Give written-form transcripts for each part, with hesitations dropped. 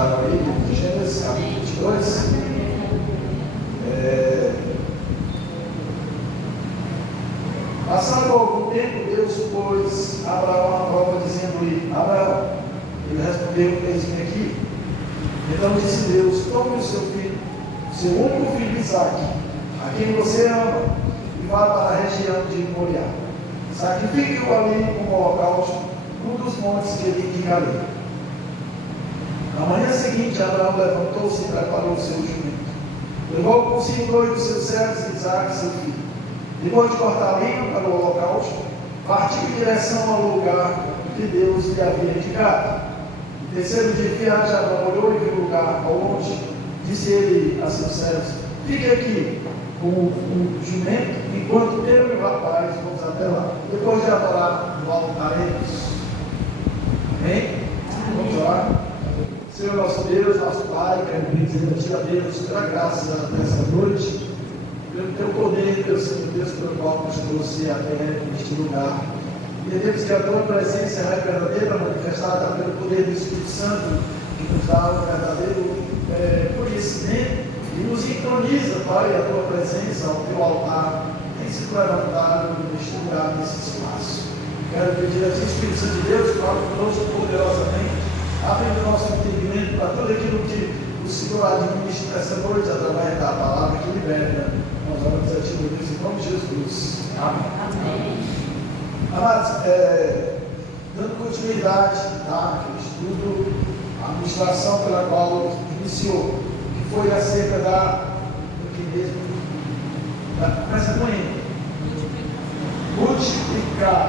acharam aí, de Gênesis capítulo 22. Passando algum tempo, Deus pôs Abraão à prova, dizendo-lhe: Abraão. Ele respondeu: eis-me aqui. Então disse Deus: tome o seu filho, seu único filho Isaque, a quem você ama, e vá para a região de Moriá. Sacrifique-o ali como holocausto, num dos montes que ele indicarei. Na manhã seguinte, Abraão levantou-se e preparou o seu jumento. Levou consigo 2 dos seus servos, Isaque, seu filho. Depois de cortar a lenha para o holocausto, partiu em direção ao lugar que Deus lhe havia indicado. No terceiro dia de viagem, Abraão olhou e viu o lugar ao longe. Disse ele a seus servos: fique aqui com o jumento, enquanto eu e o rapaz vamos até lá. Depois de adorar, voltaremos. Amém? Vamos orar. Senhor nosso Deus, nosso Pai, quero dizer a Ti, a Deus, pela graça nessa noite, pelo Teu poder, pelo Senhor Deus, pelo qual nos trouxe até neste lugar. E pedimos que a Tua presença é verdadeira, manifestada pelo poder do Espírito Santo, que nos dá o verdadeiro conhecimento e nos sincroniza, Pai, a Tua presença, ao Teu altar, tem sido levantado neste lugar, nesse espaço. Quero pedir a Ti, Espírito Santo de Deus, fala conosco poderosamente, abrindo o nosso entendimento para tudo aquilo que o Senhor administra essa noite, através da palavra que liberta. Nós oramos a Ti, meu Deus, em nome de Jesus. Amém. Amém. Amados, dando continuidade àquele estudo, a ministração pela qual iniciou, que foi acerca do que mesmo? Começa com ele. Multiplicar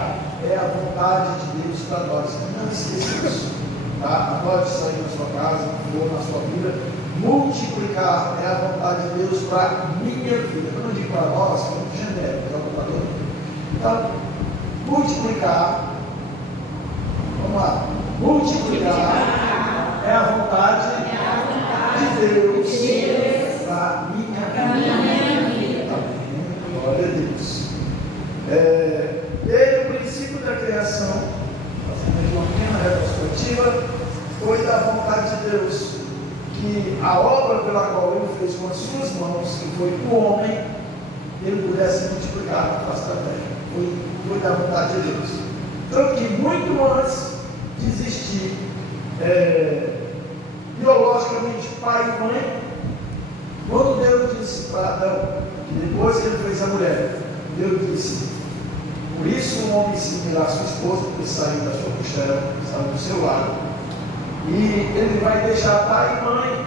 é a vontade de Deus para nós. Não esqueça isso. Tá? Anote isso aí na sua casa, ou na sua vida. Multiplicar é a vontade de Deus para a minha vida. Quando eu digo para nós, é muito genérico, é para todo mundo. Então, multiplicar, vamos lá, multiplicar é a vontade de Deus para a minha vida. Amém. Glória a Deus. Desde o princípio da criação, fazendo uma pequena retrospectiva, foi da vontade de Deus que a obra pela qual Ele fez com as suas mãos, que foi o homem, ele pudesse multiplicar na face da terra. Foi da vontade de Deus. Tanto que muito antes de existir biologicamente pai e mãe, quando Deus disse para Adão, que depois que ele fez a mulher, Deus disse: por isso um homem se unirá à sua esposa, porque saiu da sua costela, saiu do seu lado, e ele vai deixar pai e mãe,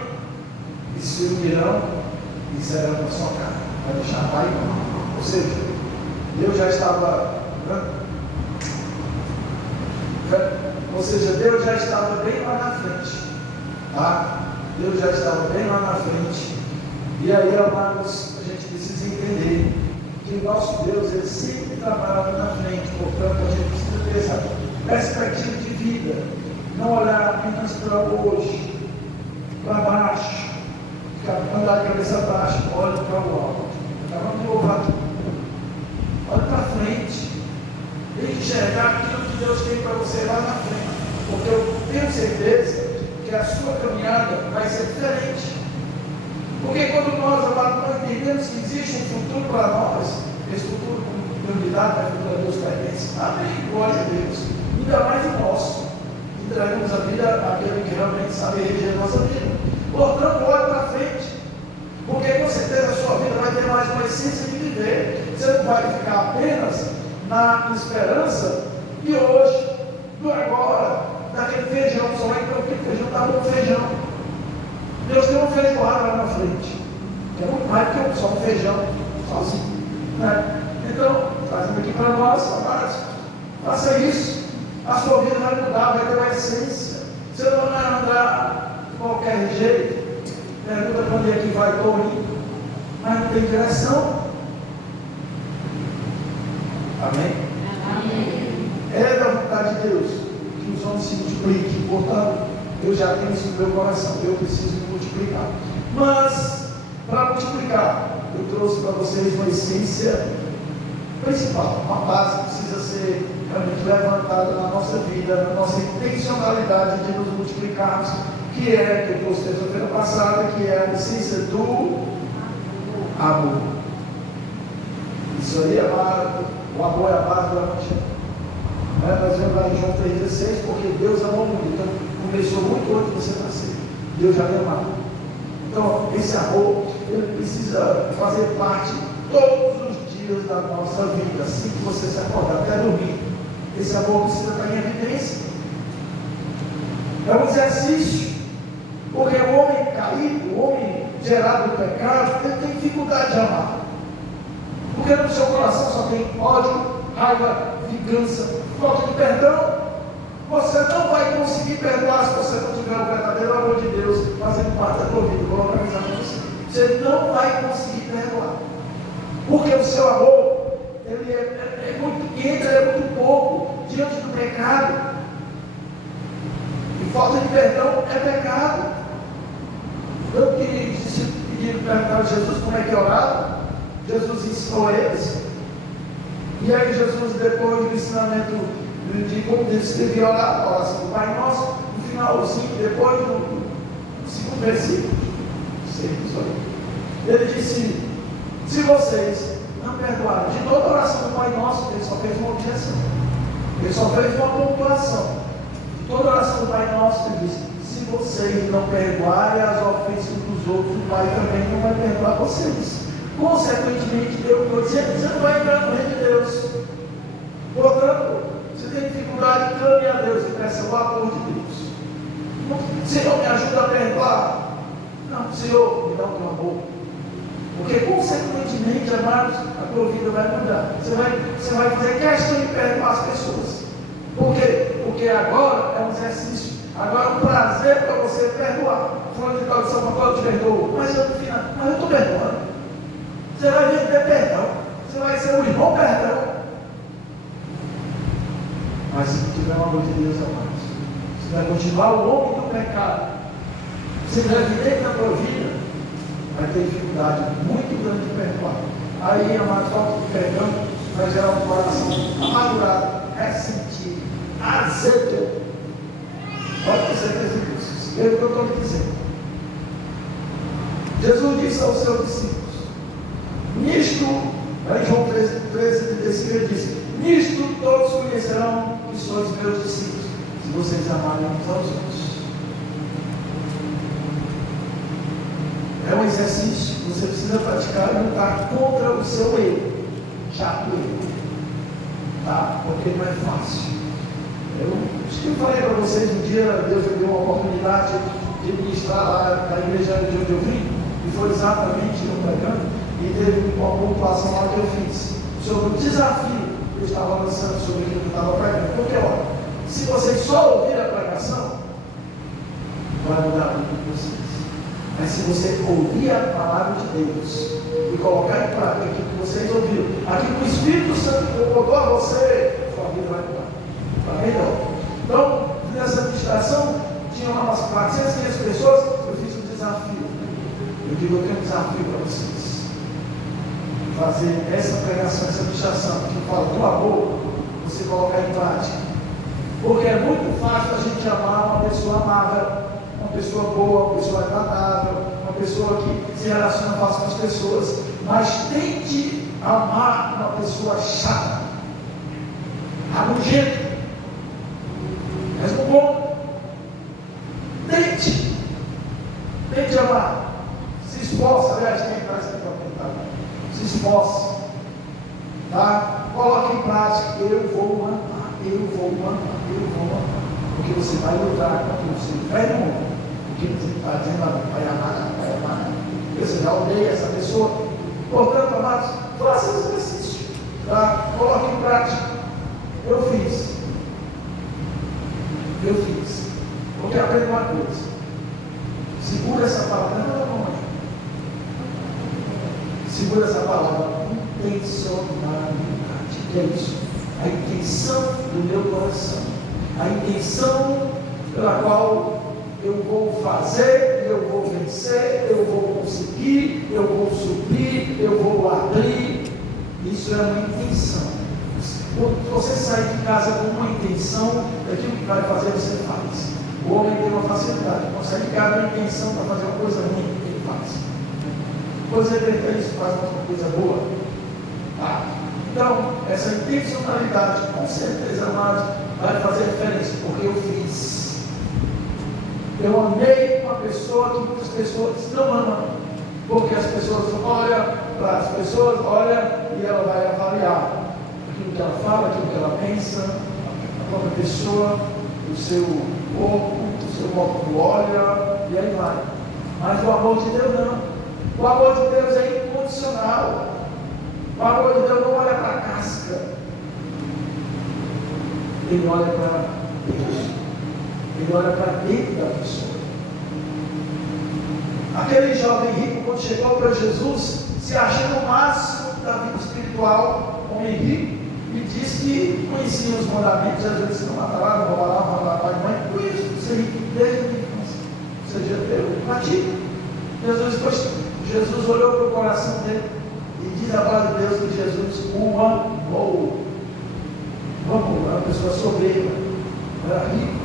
e se unirão e serão na sua carne. Vai deixar pai e mãe. Ou seja, Deus já estava, Deus já estava bem lá na frente, tá? Deus já estava bem lá na frente. E aí, amados, a gente precisa entender que o nosso Deus, Ele sempre trabalha na frente. Portanto, a gente precisa ter essa perspectiva de vida, não olhar apenas para hoje, para baixo, andar de cabeça baixa, olha para o alto. Vamos louvar aqui. Olha para frente. Tem que enxergar aquilo que Deus tem para você lá na frente. Porque eu tenho certeza que a sua caminhada vai ser diferente. Porque quando nós, amados, nós entendemos que existe um futuro para nós, esse futuro com prioridade vai futuro a Deus pertence. Amém. Glória a Deus. Ainda mais o nosso. Entregamos a vida àquele que realmente sabe reger a nossa vida. Portanto, olhe para frente. Porque com certeza a sua vida vai ter mais uma essência de viver. Você não vai ficar apenas na esperança de hoje, do agora, daquele feijão. Só vai ter aquele feijão, está bom feijão. Deus tem uma feijoada lá na frente, que é muito mais do que só um feijão sozinho, né? Então, trazendo aqui para nós, amados, faça isso. A sua vida vai mudar, vai ter uma essência. Você não vai andar de qualquer jeito. Pergunta para onde é que vai, estou indo, mas não tem direção. Amém? Amém? É da vontade de Deus que os homens se multipliquem. Portanto, eu já tenho isso no meu coração, eu preciso me multiplicar. Mas, para multiplicar, eu trouxe para vocês uma essência principal, uma base que precisa ser realmente levantada na nossa vida, na nossa intencionalidade de nos multiplicarmos, que é, que eu trouxe terça-feira passada, que é a essência do amor. Isso aí é o amor é a base do evangelho. Nós vemos lá em João 3,16, porque Deus amou muito. Então, começou muito antes de você nascer. Deus já lhe amava. Então, esse amor, ele precisa fazer parte todos os dias da nossa vida, assim que você se acordar, até dormir. Esse amor precisa estar em evidência. É um exercício, porque o homem caído, o homem gerado do pecado, ele tem dificuldade de amar. Porque no seu coração só tem ódio, raiva, vingança, falta de perdão. Você não vai conseguir perdoar se você não tiver o verdadeiro amor de Deus fazendo parte da tua vida. Vou organizar com você. Você não vai conseguir perdoar. Porque o seu amor, ele é muito pequeno, ele é muito pouco diante do pecado. E falta de perdão é pecado. Eu que pediram perguntar a Jesus como é que orava. Jesus ensinou eles. E aí Jesus, depois do ensinamento de como eles devia orar, a oração do Pai Nosso, no finalzinho, depois do segundo versículo, ele disse: se vocês não perdoarem de toda a oração do Pai Nosso, ele só fez uma objeção, ele só fez uma pontuação. De toda a oração do Pai Nosso, ele disse: se vocês não perdoarem as ofensas dos outros, o Pai também não vai perdoar vocês. Consequentemente, Deus está dizendo: você não vai entrar no reino de Deus. Portanto, você tem dificuldade, clame a Deus e peça o amor de Deus. Senhor, me ajuda a perdoar. Não, Senhor, me dá o teu amor. Porque, consequentemente, amados, a tua vida vai mudar. Você vai fazer questão de perdoar as pessoas. Por quê? Porque agora é um exercício. Agora é um prazer para você perdoar. Fulano de tal de São Paulo, eu te perdoo. Mas eu estou perdoando. Você vai vender perdão. Você vai ser o irmão perdão. Mas se tiver o amor de Deus, amados, você vai continuar o homem do pecado. Você vai viver na tua vida, vai ter dificuldade muito grande de perdoar. Aí, amados, falta de perdão vai gerar um coração amargurado, ressentido, azedo. Pode ter certeza disso. É o que eu estou lhe dizendo. Jesus disse aos seus discípulos: nisto, em João 13, ele disse: nisto todos conhecerão que sois meus discípulos, se vocês amarem uns aos outros. É um exercício que você precisa praticar e lutar contra o seu eu, chato eu, tá? Porque não é fácil. Acho que eu falei para vocês um dia, Deus me deu uma oportunidade de ministrar lá na igreja de onde eu vim, e foi exatamente eu pregando, e teve uma pontuação lá que eu fiz sobre o desafio que eu estava lançando sobre aquilo que eu estava pregando. Porque, olha, se vocês só ouvirem a pregação, vai mudar a vida de vocês. Mas se você ouvir a palavra de Deus e colocar em prática aquilo que vocês ouviram, aquilo que o Espírito Santo incomodou a você, sua vida vai mudar. Vai melhor. Então, nessa administração, tinha umas 400, 500 pessoas, eu fiz um desafio. Eu digo: eu tenho um desafio para vocês. Fazer essa pregação, essa administração, que fala do amor, você colocar em prática. Porque é muito fácil a gente amar uma pessoa amável, uma pessoa boa, uma pessoa agradável, uma pessoa que se relaciona fácil com as pessoas. Mas tente amar uma pessoa chata, rabugenta, mas no bom. Tente amar. Se esforça, aliás, tem que parece que está apontado. Se esforce, tá? Coloque em prática: eu vou amar, eu vou amar, eu vou amar. Porque você vai lutar contra o seu velho mundo. Porque você está dizendo: vai amar, vai amar. Porque você já odeia essa pessoa. Portanto, amados, faça esse exercício, tá? Coloque em prática. Eu fiz. Porque aprenda uma coisa: segura essa palavra. Não. Segura essa palavra: intencionalidade. Que é isso? A intenção do meu coração, a intenção pela qual eu vou fazer, eu vou vencer, eu vou conseguir, eu vou subir, eu vou abrir. Isso é uma intenção. Quando você sair de casa com uma intenção, aquilo que vai fazer, você faz. O homem tem uma facilidade, consegue cada uma intenção para fazer uma coisa ruim que ele faz. Depois ele faz uma coisa boa. Tá? Então, essa intencionalidade, com certeza, amados, vai fazer diferença, porque eu fiz. Eu amei uma pessoa que muitas pessoas não amam, porque as pessoas olham para as pessoas, e ela vai avaliar aquilo que ela fala, aquilo que ela pensa, a própria pessoa, o seu corpo, o seu corpo olha, e aí vai. Mas o amor de Deus não. O amor de Deus é incondicional. O amor de Deus não olha para a casca, ele olha para Deus, ele olha para dentro da pessoa. Aquele jovem rico, quando chegou para Jesus, se achando o máximo da vida espiritual, homem rico, e disse que conhecia os mandamentos, às vezes não matará, não roubará, não matará pai e mãe, por isso, ser rico desde a infância, seja teu, pratica. Jesus olhou para o coração dele e diz a palavra de Deus que Jesus o amou. Amou, era uma pessoa soberba, era rico,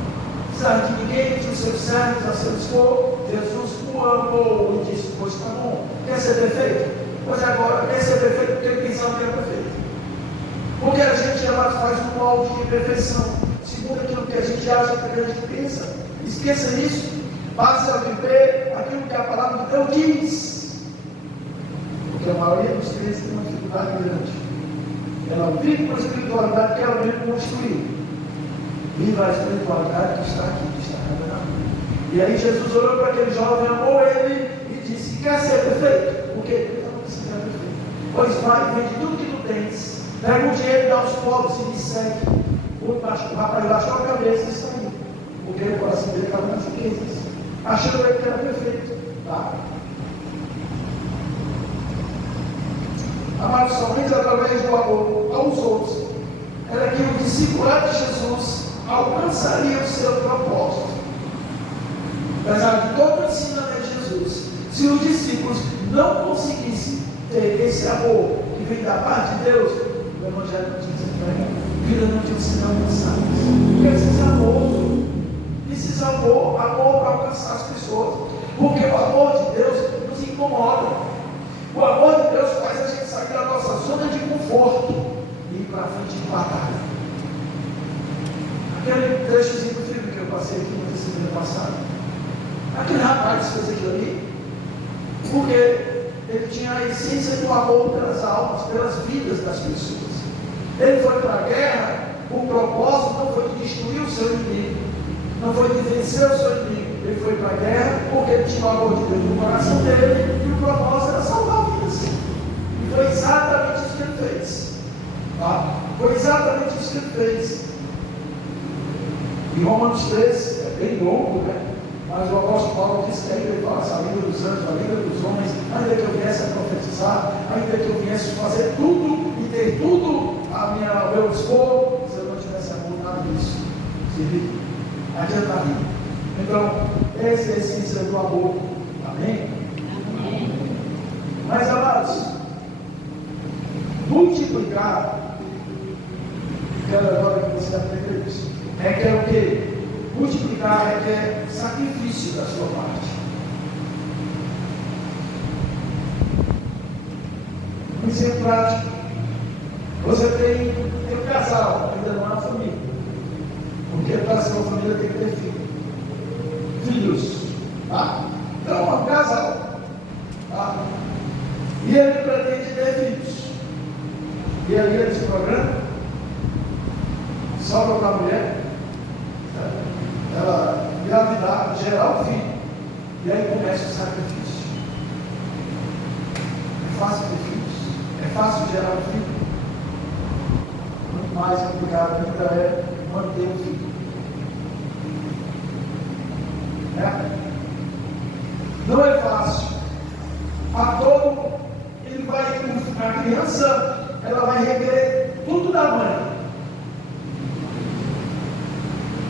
sabe que ninguém tinha os seus servos a seu dispor. Jesus o amou e disse: pois está bom, quer ser perfeito? Pois agora quer ser perfeito porque ele pensava que era perfeito. Porque a gente faz um molde de perfeição, segundo aquilo que a gente acha que a gente pensa. Esqueça isso, basta viver aquilo que a palavra de Deus diz. Porque a maioria dos crentes tem uma dificuldade grande. Ela vive com a espiritualidade que ela mesmo construiu. Viva a espiritualidade que está aqui, que está cada um. E aí Jesus olhou para aquele jovem, amou ele e disse: quer ser perfeito? Porque ele estava pensando que era perfeito. Pois vai, vende tudo que tu tens, pega o dinheiro e dá aos pobres e me segue. O rapaz baixou a cabeça e saiu. Porque o coração dele estava nas riquezas, achando ele que era perfeito. Tá? Amados, somente através do amor aos outros era que o discipulado de Jesus alcançaria o seu propósito. Apesar de todo o ensinamento de Jesus, se os discípulos não conseguissem ter esse amor que vem da parte de Deus, o Evangelho não tinha sido pregado, a vida não tinha sido alcançada. Precisa amor para alcançar as pessoas, porque o amor de Deus nos incomoda. O amor de Deus faz a gente sair da nossa zona de conforto e ir para frente de batalha. Aquele trechozinho do filme que eu passei aqui na semana passada, aquele rapaz fez aquilo ali porque ele tinha a essência do amor pelas almas, pelas vidas das pessoas. Ele foi para a guerra, o propósito não foi de destruir o seu inimigo, não foi de vencer o seu inimigo. Ele foi para a guerra porque ele tinha o amor de Deus no coração dele e o propósito era salvar vidas. E foi exatamente isso que ele fez. Tá? Foi exatamente isso que ele fez. Em Romanos 13, é bem longo, né? Mas o apóstolo Paulo diz que ele fala assim: a vida dos anjos, a vida dos homens, ainda que eu viesse a profetizar, ainda que eu viesse fazer tudo e ter tudo ao meu dispor, se eu não tivesse amor, nada disso serviria. Adiantaria. Então, essa é a essência do amor. Amém? Amém. Mas, amados, multiplicar, quero agora que você aprenda isso, requer o quê? Multiplicar requer sacrifício da sua parte. Um exemplo prático: você tem um casal, ainda não é uma família, porque para ser uma família tem que ter filhos, tá? Então é um casal, tá? E ele pretende ter filhos, e aí ele se programa, sobra para a mulher, ela engravidar, gerar o filho, e aí começa o sacrifício. É fácil ter filhos? É fácil gerar um filho? Muito mais complicado ainda é manter o filho. Não é fácil. A criança, ela vai requerer tudo da mãe.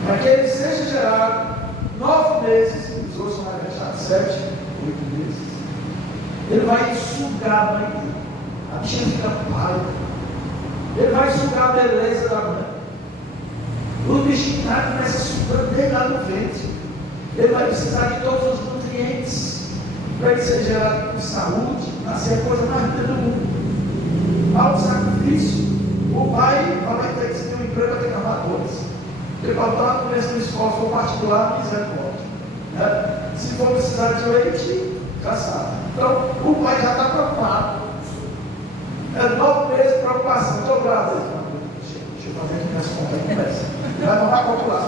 Para que ele seja gerado 9 meses, os outros vão deixar 7, 8 meses. Ele vai sugar a mãe dele. A bichinha fica pálida. Ele vai sugar a beleza da mãe. O bichinho começa a sugar desde lá do ventre. ele vai precisar de todos os nutrientes para ele ser gerado com saúde, nascer a coisa mais linda do mundo. Há um sacrifício. O pai vai ter que ter um emprego, vai ter que arrumar coisas. Porque para estar no começo da escola, se for particular, misericórdia. Né? Se for precisar de leite, já sabe. Então, o pai já está preocupado. 9 meses de preocupação, estou grávida. Deixa eu fazer aqui minhas contas, aí começa. Vai mandar calcular.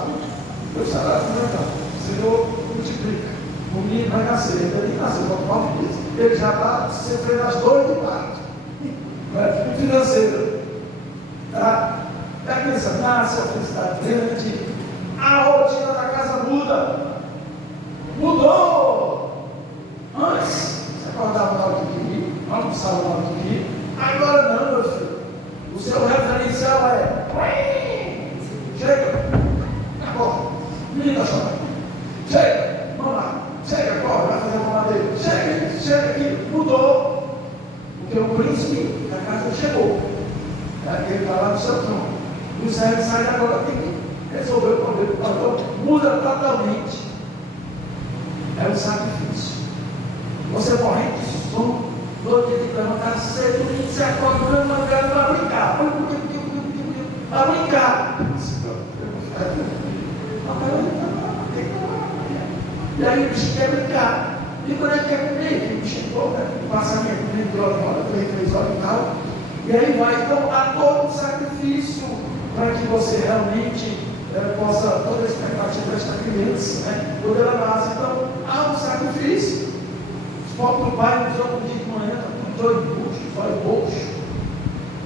Eu salário não está. O Senhor multiplica. O menino vai nascer, ele nem nasceu, falta 9 meses. Ele já está sofrendo as dores do parto. Né? Financeiro. Tá? Está pensando, nasce a felicidade grande. A rotina da casa muda. Mudou. Antes, você acordava na hora que queria, almoçava na hora que queria. Agora não, meu filho. O seu referencial é: chega, acorda, menina está chorando. Chega, mamar, chega, acorda, vai fazer a mamadeira. Chega aqui, mudou. Porque o príncipe da casa chegou. Ele está lá no seu trono. E o servo sai agora, tem que resolver o problema. Então, muda totalmente. É um sacrifício. Você morrendo de sono, todo dia tem que levantar cedo, se acordando, madrugada para brincar. Para brincar. E aí o bicho quer brincar. E quando ele quer comer, o bicho passa a minha comida de hora, 3 horas e tal. E aí vai. Então há todo um sacrifício para que você realmente possa, toda a expectativa desta criança, né, quando ela nasce. Então há um sacrifício. Os pobres do pai nos outros dias de manhã, está tudo doido, bucho, olho roxo,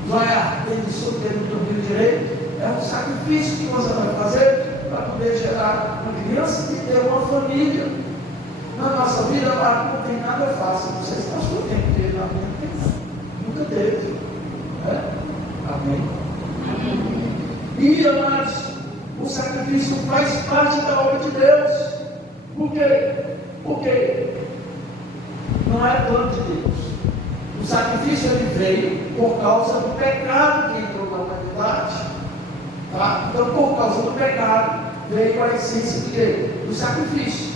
vai ardendo, solteiro, não dormindo direito. É um sacrifício que você vai fazer para poder gerar uma criança e ter uma família. Na nossa vida, não tem nada fácil. Não sei se nós temos que ter na vida, nunca teve. Amém? E, amados, o sacrifício faz parte da obra de Deus. Por quê? Porque não é plano de Deus. O sacrifício ele veio por causa do pecado que entrou na humanidade. Tá? Então, por causa do pecado, veio a essência de quê? Do sacrifício.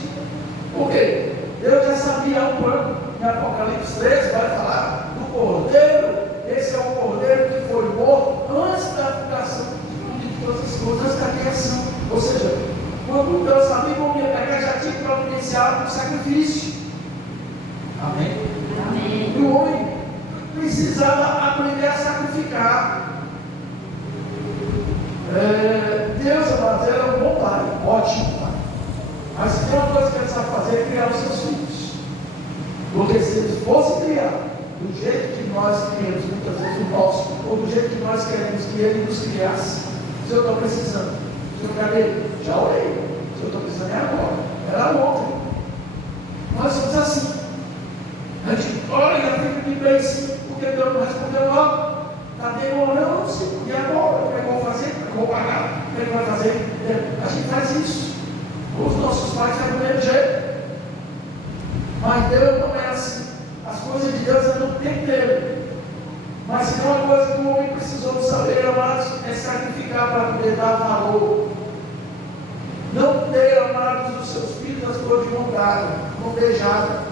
Por quê? Deus já sabia o plano. Em Apocalipse 13 vai falar do cordeiro. Esse é o cordeiro que foi morto antes da fundação de todas as coisas, antes da criação. Ou seja, quando Deus sabia que o homem ia pecar, já tinha providenciado um sacrifício. Amém? Amém. E o homem precisava aprender a sacrificar. Deus, amados, ele é um bom pai, ótimo pai. Mas se tem uma coisa que ele sabe fazer é criar os seus filhos. Porque se ele fosse criar do jeito que nós criamos, muitas vezes o nosso, ou do jeito que nós queremos que ele nos criasse, se eu estou precisando, se eu quero, já orei, se eu estou precisando é agora, era ontem. Nós somos assim. A gente ora e a fica de bem, porque Deus não respondeu logo. Está demorando, e agora? O que eu vou fazer? Eu vou pagar. O que ele vai fazer? A gente faz isso. Os nossos pais fazem do mesmo jeito. Mas Deus não é assim. As coisas de Deus é no tempo dele. Mas se tem uma coisa que o homem precisou saber, amados, é sacrificar para poder dar valor. Não ter, amados, os seus filhos as coisas de mão dada, mão beijada.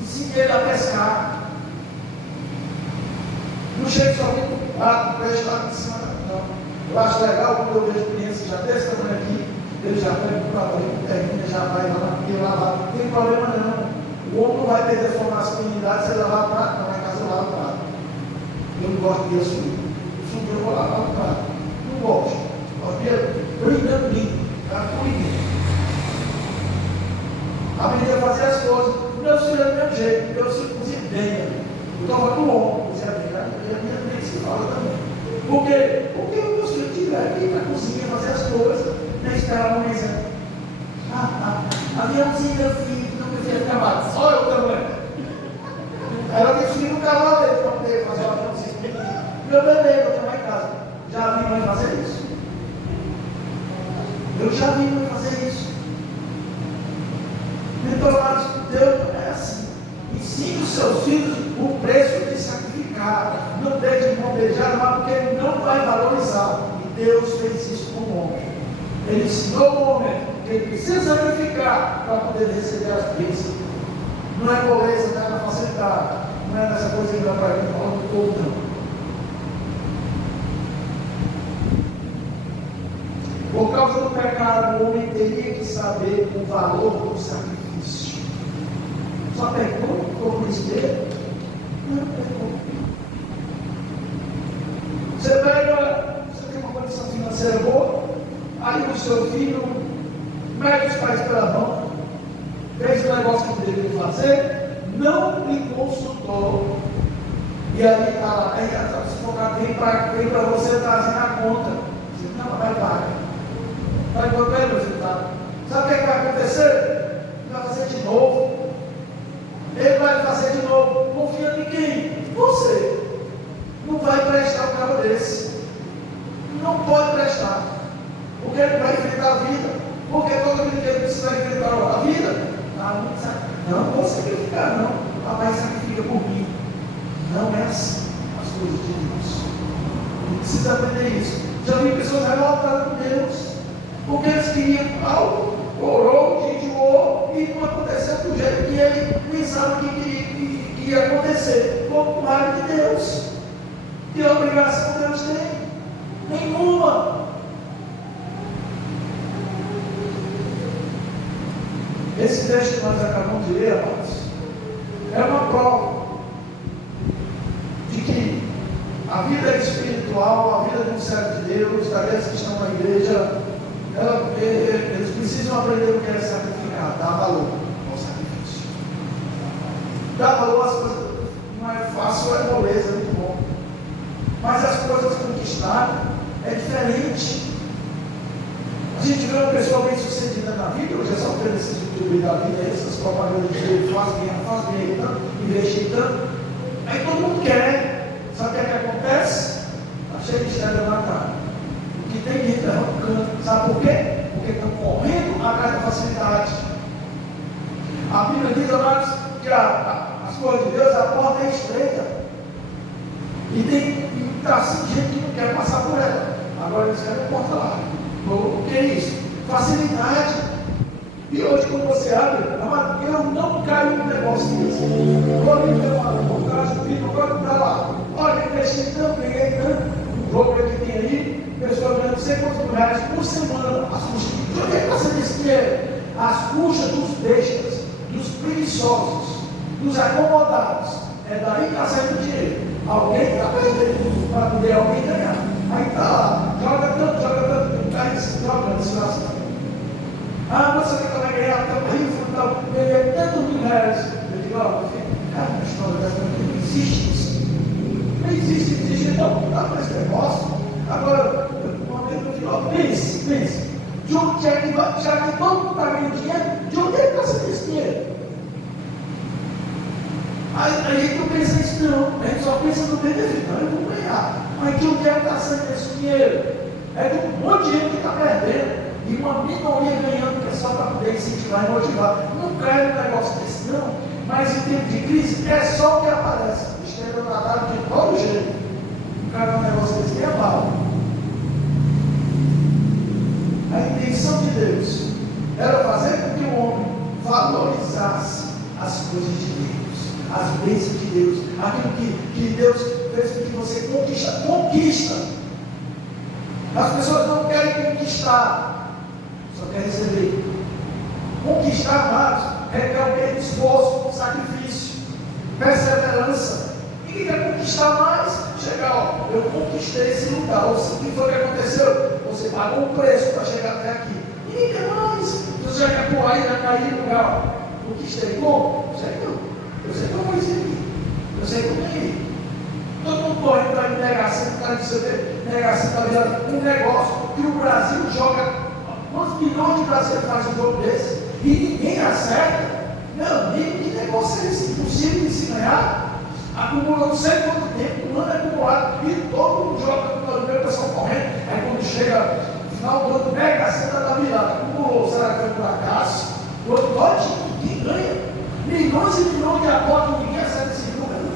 Ensine ele a pescar. Não chega só muito prato, peixe lá em cima, não. Eu acho legal quando eu vejo crianças já desse tamanho aqui, ele já pega o prato ali, termina, já vai lá, porque lavar. Não tem problema não. O homem não vai perder sua masculinidade se ele lavar o prato, não, na casa eu lavo o prato. Eu não gosto de assumir. Eu vou lavar o prato. Não gosto. Brindando limpo, tá cuidando. Aprender a fazer as coisas. Meus filhos é do mesmo jeito, meus filhos cozinham bem. Eu estou falando do homem, cozinha bem, né? E a minha mãe se fala também. Por quê? Porque o meu filho tiver que ir para a cozinha fazer as coisas, nem esperar a mãe dizer: aviãozinho, meu filho, não precisa trabalhar. Olha o tamanho. Ela tem filho no cavaleiro para poder fazer o aviãozinho. Meu bebê, eu estou lá em casa. Já vi mãe fazer isso? Eu já vi mãe fazer isso. Então, Deus não é assim. Ensine os seus filhos o preço de sacrificar. Não deixe de bombejar, mas porque ele não vai valorizar. E Deus fez isso com o homem. Ele ensinou o homem que porque ele precisa sacrificar para poder receber as bênçãos. Não é moleza, não é na facilidade, não é nessa coisa que vai para ele falar do povo, não. Por causa do pecado, o homem teria que saber o valor do sacrifício. Só pecou, ficou com espelho? Não pecou. Você tem uma condição financeira boa, aí o seu filho mete os pais pela mão, fez o negócio que deveria fazer, não lhe consultou, e aí está sufocado, vem para você trazer na conta. Você não vai pagar. Vai encontrar o resultado. Sabe o que vai acontecer? Ele vai fazer de novo. Ele vai fazer de novo. Confiando em quem? Você. Não vai prestar um cara desse. Não pode prestar. Porque ele vai enfrentar a vida. Porque toda vida que ele precisa enfrentar a vida. Não vou sacrificar, não. Papai sacrifica por mim. Não é assim as coisas de Deus. Não precisa aprender isso. Já vi pessoas revoltadas com Deus. Porque eles queriam algo, orou, jejuou, e não aconteceu do jeito que ele pensava que ia acontecer. Como Mário de Deus. Que obrigação Deus tem? Nenhuma. Esse texto que nós acabamos de ler, amados, é uma prova de que a vida espiritual, a vida de um servo de Deus, daqueles que estão na igreja, eles precisam aprender o que é sacrificar, dar valor ao sacrifício. Dar valor às coisas não é fácil, é moleza, é muito bom. Mas as coisas conquistadas é diferente. A gente vê uma pessoa bem sucedida na vida, hoje é só ter esse tipo da vida, essas propagandas de que faz bem, tanto, investir tanto. Aí todo mundo quer. Sabe o que acontece? Está cheio de estrela na cara. Que tem gente arrancando. Sabe por quê? Porque estão correndo atrás da facilidade. A Bíblia diz, amados, que as coisas de Deus, a porta é estreita. E está assim gente que não quer passar por ela. Agora eles querem a porta lá. O que é isso? Facilidade. E hoje, quando você abre, amado, eu não caio num negócio desse. Quando eu tenho uma reportagem, o vídeo pode estar lá. Olha, investi tanto, ganhei tanto. O jogo que tem aí, pessoa ganhando não sei quantos mil reais por semana. As custas. De onde é que está sendo esse dinheiro? As custas dos bestas, dos preguiçosos, dos acomodados. É daí que está saindo o dinheiro. Alguém está perdendo para poder alguém ganhar. Aí está lá, joga tanto, está jogando, se lascando. Você que vai ganhar tanto rico, ganhei tantos mil reais. Eu digo, cara, a história dessa não existe isso. Não existe, então não dá para esse negócio. Agora, eu digo, pense. De onde é que já que todo mundo está ganhando dinheiro, de onde é que está sendo esse dinheiro? A gente não pensa isso não, a gente só pensa no benefício, não, eu vou ganhar. Mas de onde é que está sendo esse dinheiro? É de um monte de gente que está perdendo, e uma minoria ganhando, que é só para poder incentivar e motivar. Não cai no negócio desse não, mas em tempo de crise é só o que aparece. Estrela tratado de todo jeito. Não cai no negócio desse nem é mal. A intenção de Deus era fazer com que o homem valorizasse as coisas de Deus, as bênçãos de Deus, aquilo que Deus fez com que você conquista. As pessoas não querem conquistar, só querem receber. Conquistar, amados, requer esforço, sacrifício, perseverança. Ninguém quer conquistar mais. Chegar, eu conquistei esse lugar. Ou o que foi que aconteceu? Você pagou um preço para chegar até aqui. Ninguém quer mais. Você já quer por aí, já cair no lugar. Conquistei como? Eu sei como isso aqui. Eu sei como é isso. Todo mundo correndo para negação, para negação da vida. Um negócio que o Brasil joga. Quantos milhões de brasileiros fazem um jogo desse? E ninguém acerta. Meu amigo, que negócio é esse? Impossível de se ganhar. Acumula não sei quanto tempo, um ano é acumulado. E todo mundo joga, o pessoal correndo. Aí quando chega no final do ano, mega a cena da virada. Acumulou, será que foi por acaso? O outro pode, quem ganha? Milhões e milhões de apostas, ninguém acerta esse número.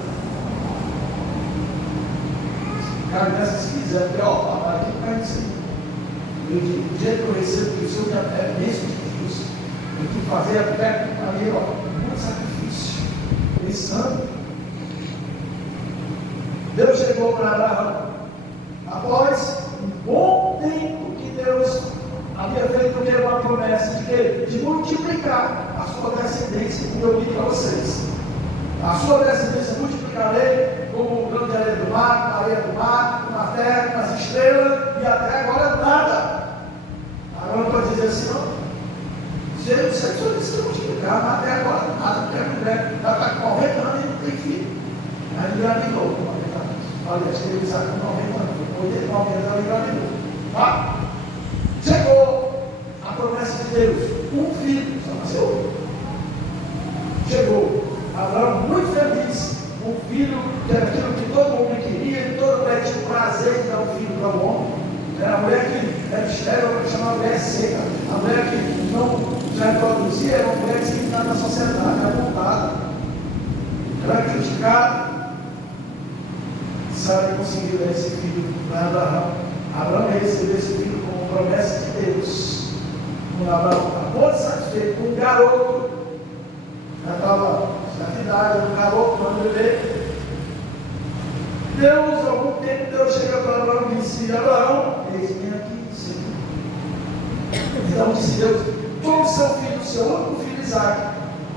Cara, nessa se quiser, porque papai aqui não cai nisso aí. Do jeito que eu recebo, que o senhor é mesmo. Eu tive que fazer ali, muito sacrifício, pensando. Deus chegou para Abraão, após um bom tempo que Deus havia feito uma promessa de multiplicar a sua descendência, como eu disse para vocês. A sua descendência multiplicarei como o grão de areia do mar, a areia do mar, na terra, nas estrelas, e até agora nada. Agora pode dizer assim, não. Jesus, o Senhor disse que multiplicar, mas até agora nada, porque a mulher já está com 90 anos e não tem filho. Aí ele engravidou com 90 anos. Olha, acho que ele está com 90 anos, com 89 anos ela engravidou. Tá? Chegou a promessa de Deus, um filho, só nasceu. Chegou. Abraão muito feliz, um filho que era aquilo que todo mundo queria, todo mundo tinha o prazer de dar um filho para o homem. Era a mulher que era estéril, que chamava mulher seca, a mulher que não já reproduzia, era uma mulher que se ficava na sociedade, era montada, era criticada. Sara conseguiu dar esse filho para Abraão. Abraão recebeu esse filho como promessa de Deus. Quando Abraão acabou de satisfeito com um garoto, já estava na idade, era um garoto, um bebê. Deus, algum tempo, Deus chega para Abraão e disse: Abraão, eis-me aqui, Senhor. Então disse Deus: tome o seu filho, o seu único filho Isaque,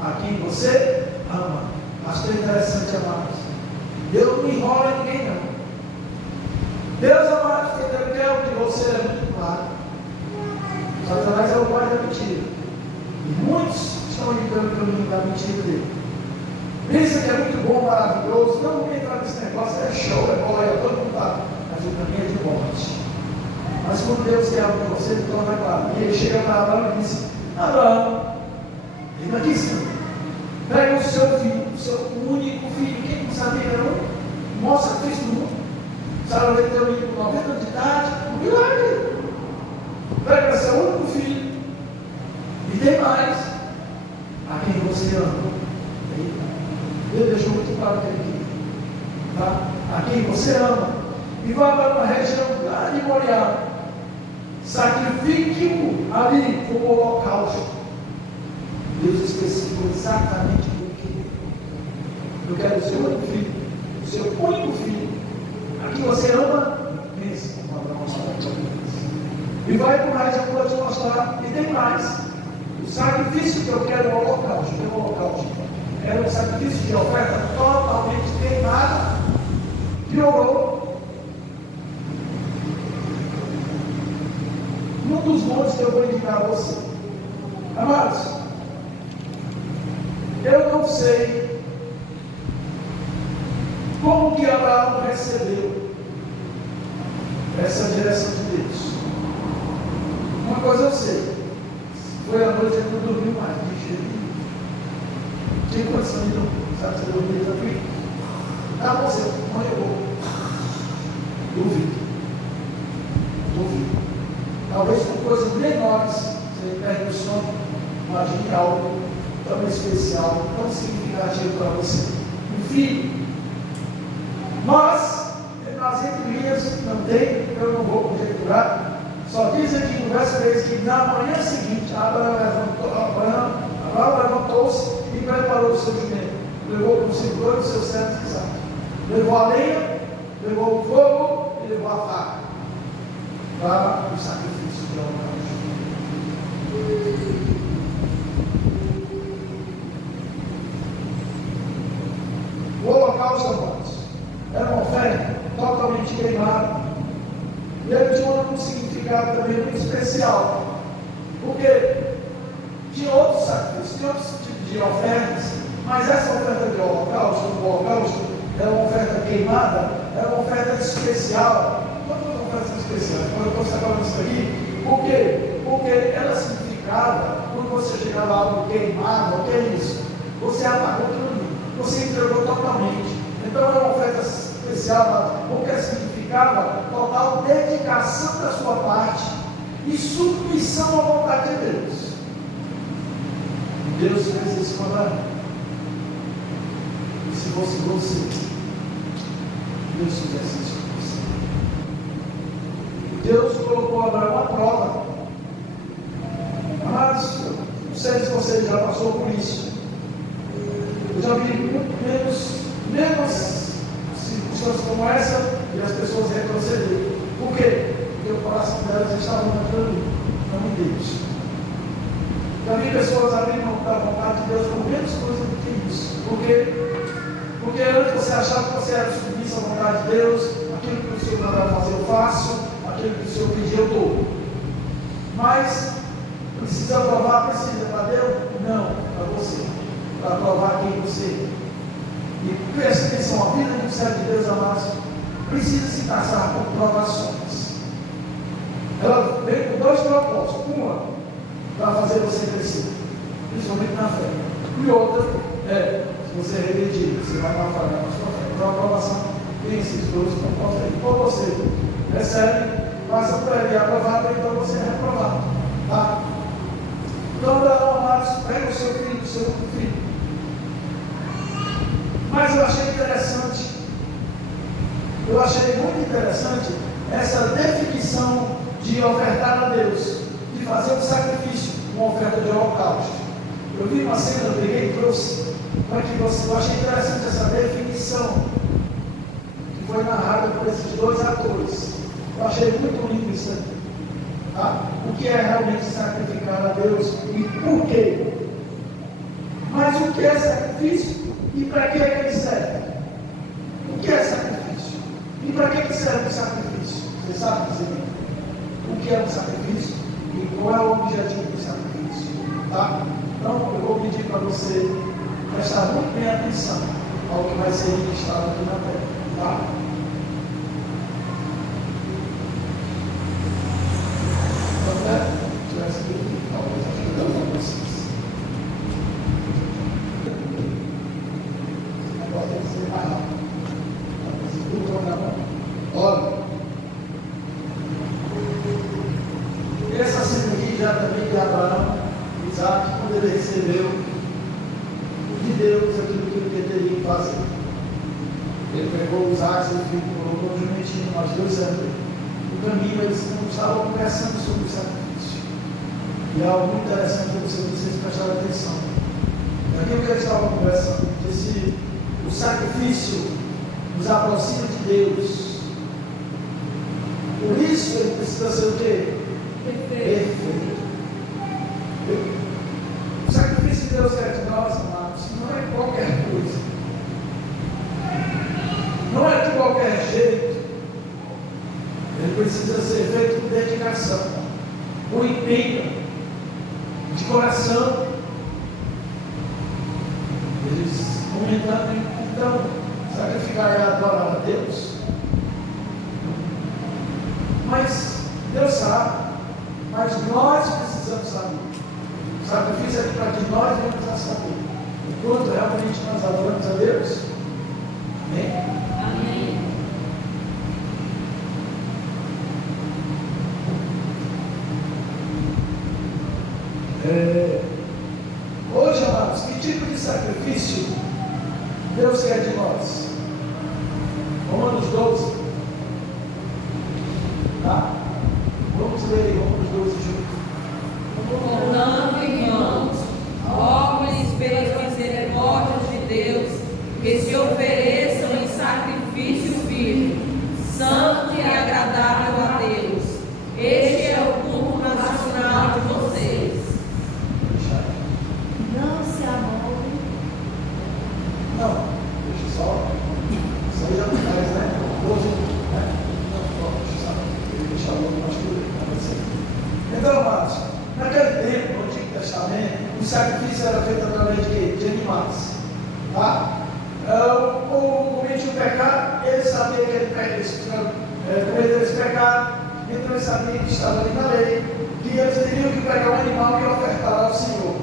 a quem você ama. Acho que é interessante, amados. Deus não enrola ninguém, não. Deus, amados, que Deus quer o que você é muito claro. Satanás é o pai da mentira. E muitos estão indo pelo caminho da mentira dele. Pensa que é muito bom, maravilhoso. Não vou entrar nesse negócio, é show, é bola, todo mundo está. Mas o caminho é de morte. Mas quando Deus quer algo para você, ele torna claro. E ele chega para Abraão e disse: Abraão, vem aqui, Senhor. Pega o seu filho, o seu único filho. Quem não sabia era um mostra Cristo no mundo. Sara vai ter um filho com 90 anos de idade, um milagre. Pega seu único filho. E tem mais. A quem você ama. Deus deixou muito claro que ele queria. Tá? A quem você ama. E vá para uma região lá de Moriá. Sacrifique-o ali como holocausto. Deus especificou exatamente o que ele queria. Eu quero o seu único filho. O seu único filho. A quem você ama. Pense. E vai para uma região que eu vou te mostrar. E tem mais. O sacrifício que eu quero é o holocausto. É o holocausto. Era um sacrifício de oferta totalmente queimada, piorou. Um dos montes que eu vou indicar a você. Amados, eu não sei como que Abraão recebeu essa direção de Deus. Uma coisa eu sei, foi a noite que ele não dormiu mais, tinha condição de dormir, sabe, você dormir tranquilo? Tá bom, você não levou. Duvido. Talvez com coisas menores, você perde o sono, imagine algo tão especial, tão significativo para você. Um filho. Mas, nas entrelinhas, não tem, eu não vou conjecturar, só diz aqui no verso 3 que na manhã seguinte, Abraão levantou-se e preparou o seu jumento, levou consigo todos os seus servos e sacos, levou a lenha, levou o fogo e levou a faca para o sacrifício de holocausto. O holocausto, amados, era uma oferta totalmente queimada, e ele tinha um significado também muito especial, porque tinha outros sacrifícios, tinha outros tipos de ofertas, mas essa oferta de holocausto, o holocausto, era uma oferta queimada, era uma oferta especial. Quantas ofertas especiais? Quando eu estou falando isso aqui, por quê? Porque ela significava, quando você chegava a algo queimado, o que é isso? Você apagou aquilo ali, você entregou totalmente. Então era uma oferta especial, porque significava total dedicação da sua parte e submissão à vontade de Deus. Deus fez isso com Abraão. E se fosse você, Deus fizesse isso com você. Deus colocou Abraão à prova. Mas o Não sei se você já passou por isso. Eu já vi muito menos circunstâncias como essa e as pessoas retrocederem. Por quê? Porque o coração delas estava naquilo ali, não em Deus. Já vi pessoas abrindo mão da vontade de Deus por menos coisa do que isso. Por quê? Porque antes você achava que você era submisso à vontade de Deus, aquilo que o Senhor mandava fazer eu faço, aquilo que o Senhor pedir eu dou. Mas precisa provar, precisa para Deus? Não, para você. Para provar quem você é. E preste atenção, a vida do servo de Deus, amados, precisa se passar por provações. Ela vem com dois propósitos. Uma, para fazer você crescer, principalmente na fé. E outra, se você regredir, você vai naufragar na sua fé. Então a provação tem esses dois propósitos aí. Ou você recebe, passa por ele, é aprovado, então você é reprovado. Tá? Então, amados, pega o seu filho, o seu filho. Mas eu achei muito interessante essa definição de ofertar a Deus, de fazer um sacrifício, uma oferta de holocausto. Eu vi uma cena, eu peguei e trouxe para que você. Eu achei interessante essa definição que foi narrada por esses dois atores. Eu achei muito lindo isso aqui. Tá? O que é realmente sacrificar a Deus e por quê? Mas o que é sacrifício e para que ele serve? O que é sacrifício? E para que serve o sacrifício? Você sabe dizer o que é o sacrifício e qual é o objetivo do sacrifício? Tá? Então eu vou pedir para você prestar muito bem atenção ao que vai ser ministrado aqui na terra. Tá? Tivesse aqui, talvez ajudando vocês. Esse negócio tem que ser mais rápido. Olha, essa cena aqui já também de Abraão, Isaac, quando ele recebeu de Deus aquilo que ele teria que fazer. Ele pegou Isaac, seu filho, colocou no jumentinho, nós dois anos. No caminho eles não estavam conversando sobre o sacrifício. E é algo muito interessante que vocês prestaram atenção. Aquilo que eles estavam conversando, se o sacrifício nos aproxima de Deus. Por isso ele precisa ser o quê? Perfeito. O sacrifício que Deus quer de nós, amados, não é qualquer coisa. Não é de qualquer jeito. Ele precisa ser feito com dedicação, com empenho, de coração. Eles comentando, então, sacrificar é adorar a Deus. Mas Deus sabe, mas nós precisamos saber. O sacrifício é para que nós venhamos a saber o quanto realmente nós adoramos a Deus. Amém? Amém. Hoje, amados, que tipo de sacrifício Deus quer de nós? Romanos 12. Tá? Vamos ler Romanos 12 juntos. Portanto, irmãos, rogo-lhes pelas misericórdias de Deus, que se ofereçam em sacrifício vivo, santo e agradável a Deus. Este é o culto nacional de vocês. Não se amolem. Não, deixa só. Isso aí já não faz, né? 12, né? Não, deixa só. Ele deixa logo mais tudo. Então, amados, naquele tempo, no Antigo Testamento, o sacrifício era feito através de quê? De animais. Tá? O povo cometia o pecado, ele sabia que ele cometeu esse pecado, então ele sabia que estava ali na lei, que eles teriam que pegar um animal e ofertar ao Senhor.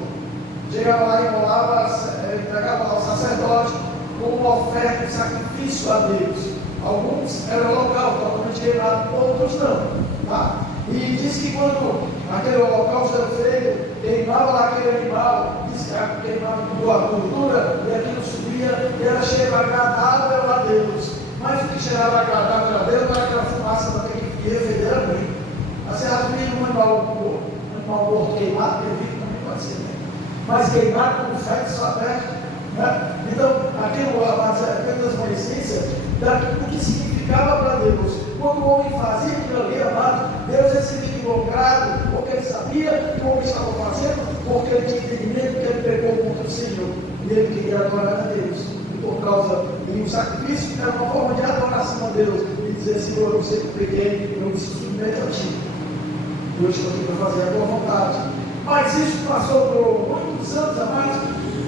Chegava lá e enrolava, entregava ao sacerdote como uma oferta de sacrifício a Deus. Alguns eram local, totalmente queimado, outros não. Tá? E diz que quando aquele holocausto era feito, queimava lá aquele animal, diz que queimava com a gordura, e aquilo subia, e era cheiro agradável a Deus. Mas o que cheirava agradável a Deus não era aquela fumaça daquele que ia feder a mim. Mas você já viu um animal morto queimado, que vivo também pode ser, né? mas queimado como ferro só aberto. Né? Então, aquilo, apenas uma essência do que significava para Deus. Quando o homem fazia aquilo ali, amado, Deus recebia gloriado, porque ele sabia que o homem estava fazendo, porque ele tinha entendimento que ele pecou contra o Senhor. E ele queria adorar a Deus. E por causa de um sacrifício, que era uma forma de adoração a Deus. E dizer, Senhor, eu sei que eu pequei, eu me submeto a Ti. Eu estou aqui para fazer a tua vontade. Mas isso passou por muitos anos, amados.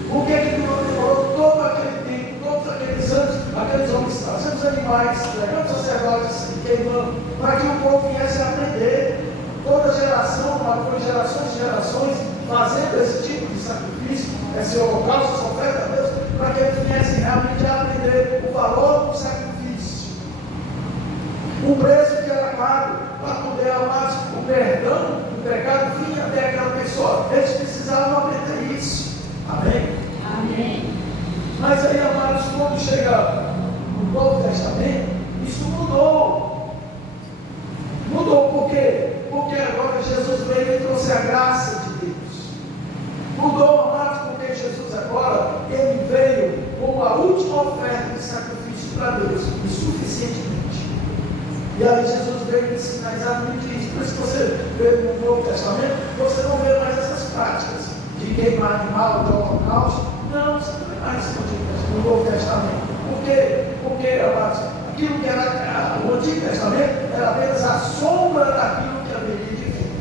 O que é que Deus demorou todo aquele tempo, todos aqueles anos, aqueles homens trazendo os animais, pegando sacerdotes, queimando, para que o povo viesse a aprender. Toda geração, por gerações e gerações, fazendo esse tipo de sacrifício, esse holocausto, essa oferta a Deus, para que eles viessem realmente a aprender o valor do sacrifício. O preço que era pago para poder amar o perdão do pecado vinha até aquela pessoa. Eles precisavam aprender isso. Amém? Amém. Mas aí, amados, quando chega no Novo Testamento, isso mudou. Mudou por quê? Porque agora Jesus veio e trouxe a graça de Deus. Mudou, amados, porque Jesus agora, ele veio como a última oferta de sacrifício para Deus, insuficientemente. E aí Jesus veio ensinar exatamente isso. Por isso que você vê no Novo Testamento, você não vê mais essas práticas de queimar animal, de holocausto. Não, você não vê mais isso no Novo Testamento. Por quê? Porque, amados, aquilo que era o Antigo Testamento era apenas a sombra daquilo que haveria de vir.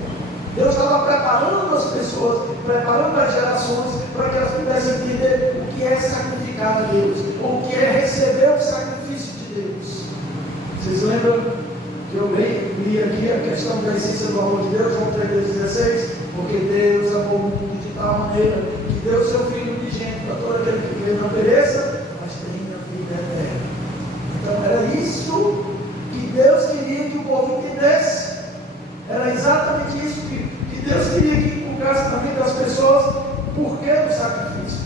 Deus estava preparando as pessoas, preparando as gerações, para que elas pudessem entender o que é sacrificar a Deus, ou o que é receber o sacrifício de Deus. Vocês lembram que eu li aqui a questão da essência do amor de Deus, João 3,16? Porque Deus amou o mundo de tal maneira que deu seu Filho unigênito para todo aquele que crê não pereça, mas tenha vida eterna. Então era isso que Deus queria que o povo entendesse. Era exatamente isso que Deus queria que inculcasse na vida das pessoas. Por que do sacrifício?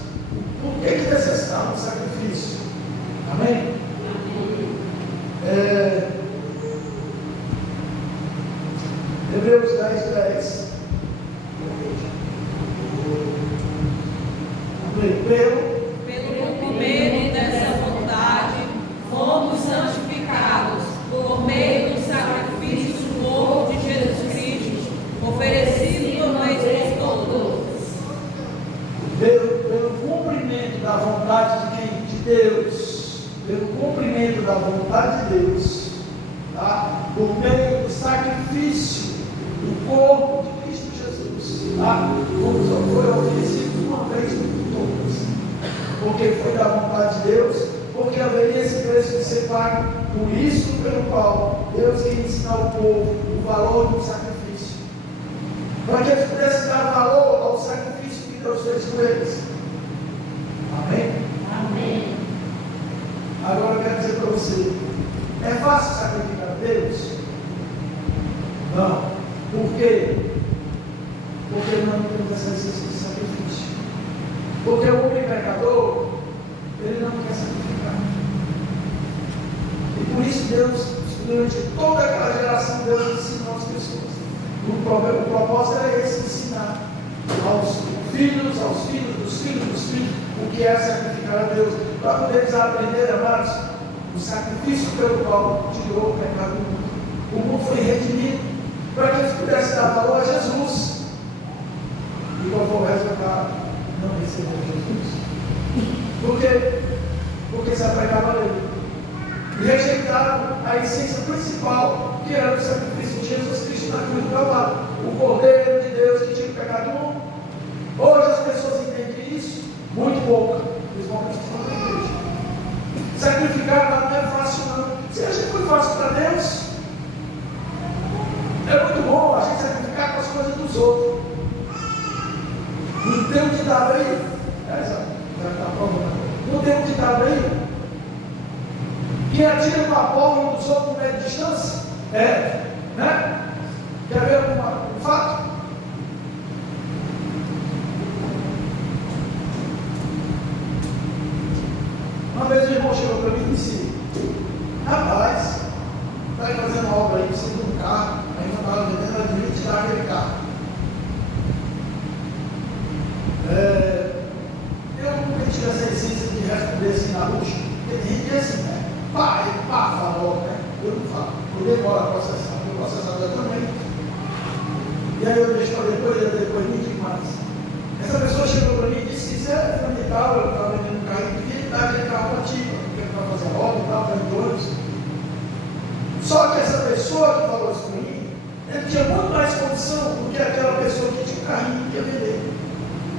Por que necessitava do sacrifício? Amém? Hebreus 10:10. Pelo cumprimento dessa vontade, fomos santificados por meio do sacrifício do corpo de Jesus Cristo, oferecido por nós todos. Pelo cumprimento da vontade de quem? De Deus. Pelo cumprimento da vontade de Deus, tá? Por meio do sacrifício do corpo de Cristo Jesus, tá? Como só foi oferecido uma vez por todas, porque foi da vontade de Deus, porque haveria esse preço de ser pago. Por isso, pelo qual Deus queria ensinar ao povo o valor do sacrifício, para que eles pudessem dar valor ao sacrifício que Deus fez com eles. Amém? Amém. Agora eu quero dizer para você, é fácil sacrificar a Deus? Não. Por quê? Porque não temos essa essência de sacrifício. Porque o homem pecador, ele não quer sacrificar. E por isso Deus, durante toda aquela geração, Deus ensinou as pessoas. O propósito era esse, ensinar aos filhos dos filhos, o que é sacrificar a Deus, para poder eles aprender, amados, o sacrifício pelo qual tirou o pecado do mundo. O mundo foi redimido, para que eles pudessem dar valor a Jesus. E qual foi o resultado? Não recebeu Jesus. Por quê? Porque se apegavam a ele. E rejeitaram a essência principal, que era o sacrifício de Jesus Cristo na cruz do Calvário, o Cordeiro de Deus que tira o pecado do mundo. Hoje as pessoas entendem isso muito pouco, principalmente na igreja. Sacrificar não é fácil, não. Você acha que foi fácil para Deus? É muito bom a gente sacrificar com as coisas dos outros. Não tem um ditado aí? Não tem um ditado aí? Quem atira com a bola dos outros no meio de distância? É, né? Quer ver um fato? Uma vez o irmão chegou para mim e disse: rapaz, está aí fazendo uma obra aí, precisa de um carro, aí não estava vendendo, eu devia te dar aquele carro.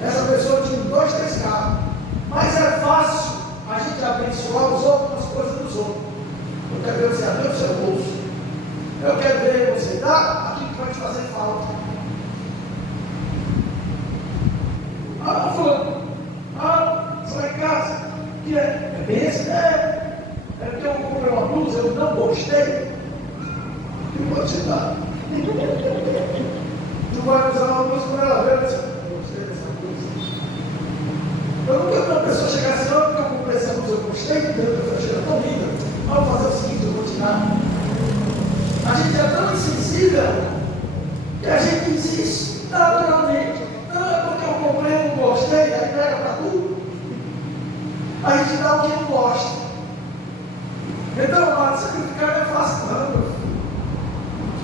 Essa pessoa tinha 2, 3 carros. Mas é fácil a gente abençoar os outros com as coisas dos outros. Eu quero ver você abrir o seu bolso. Eu quero ver você dar aquilo que vai te fazer falta. Ah, fulano. Ah, você vai em casa. O que é? É bênção? É porque eu comprei uma blusa, eu não gostei. Eu vou te dar. Tu vai usar uma blusa quando ela vê, eu gostei dessa blusa. Eu nunca vi uma pessoa chegar assim, não, porque eu comprei essa blusa, eu gostei, Deus, eu cheiro tão linda. Vamos fazer o seguinte, eu vou te dar. A gente é tão insensível que a gente diz isso naturalmente. Não é porque eu comprei, eu não gostei, aí pega para tudo. A gente dá o que não gosta. Então, amado, sacrificar não é fácil, não, meu filho.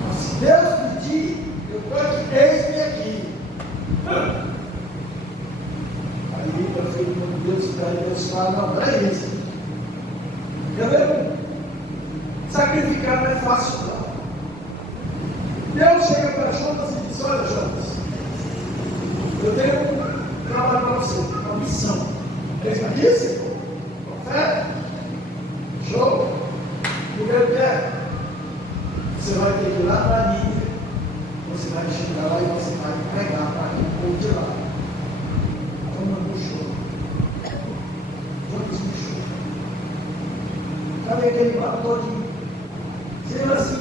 Mas se Deus pedir, eu estou aqui, eis-me aqui. Aí, meu filho, Deus fala, não é isso. Entendeu? Sacrificar não é fácil, não. Deus chega para Jonas e diz: olha, Jonas, eu tenho um trabalho para você, uma missão. Fez uma disse? Profeta? Show? Primeiro pé. Você vai ter que ir lá para Nínive, você vai chegar lá e você vai pregar para aquele povo de lá. Jonas no show. Jonas no show. Cadê aquele papo todinho? Sendo assim,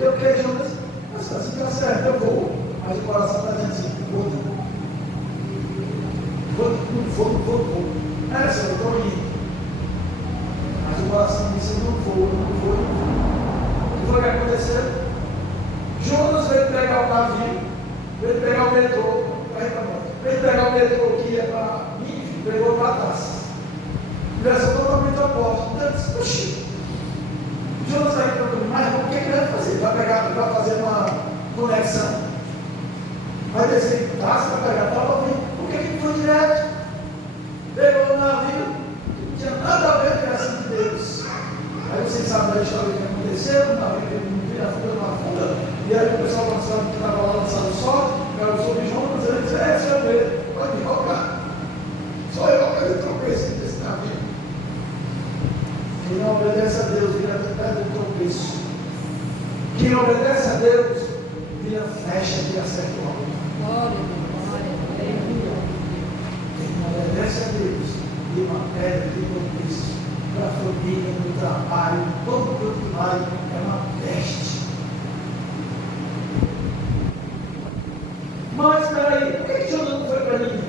eu quero Jonas, mas assim está certo, eu vou. Mas o coração está dizendo assim: vou. É, Senhor, eu estou indo. Mas o coração disse: eu não vou. O que foi que aconteceu? Jonas veio pegar o navio, veio pegar o metrô, veio pegar o metrô que ia para Nínive, pegou para Tarsis. Direção totalmente oposta. Então, disse: puxa, Jonas está indo para o mar, o que ele vai fazer? Vai fazer uma conexão. Vai descer em Tarsis, vai pegar para vir. Por que ele foi direto? Pegou o navio, não tinha nada a ver com a criação de Deus. Aí vocês sabem da história que aconteceu, o navio que não vira uma funda, e aí o pessoal que estava lá lançando o sol, caiu sobre Jonas, ele disse: seu medo, pode me colocar. Só eu que eu tropecei nesse navio. Quem não obedece a Deus vira pedra de tropeço. Quem obedece a Deus vira flecha de acerto alto. Glória. Obedece a Deus, e uma pedra de tropeço para a família, no trabalho, todo o que vai, é uma peste. Mas, espera aí, por que Jonas não foi para Nínive?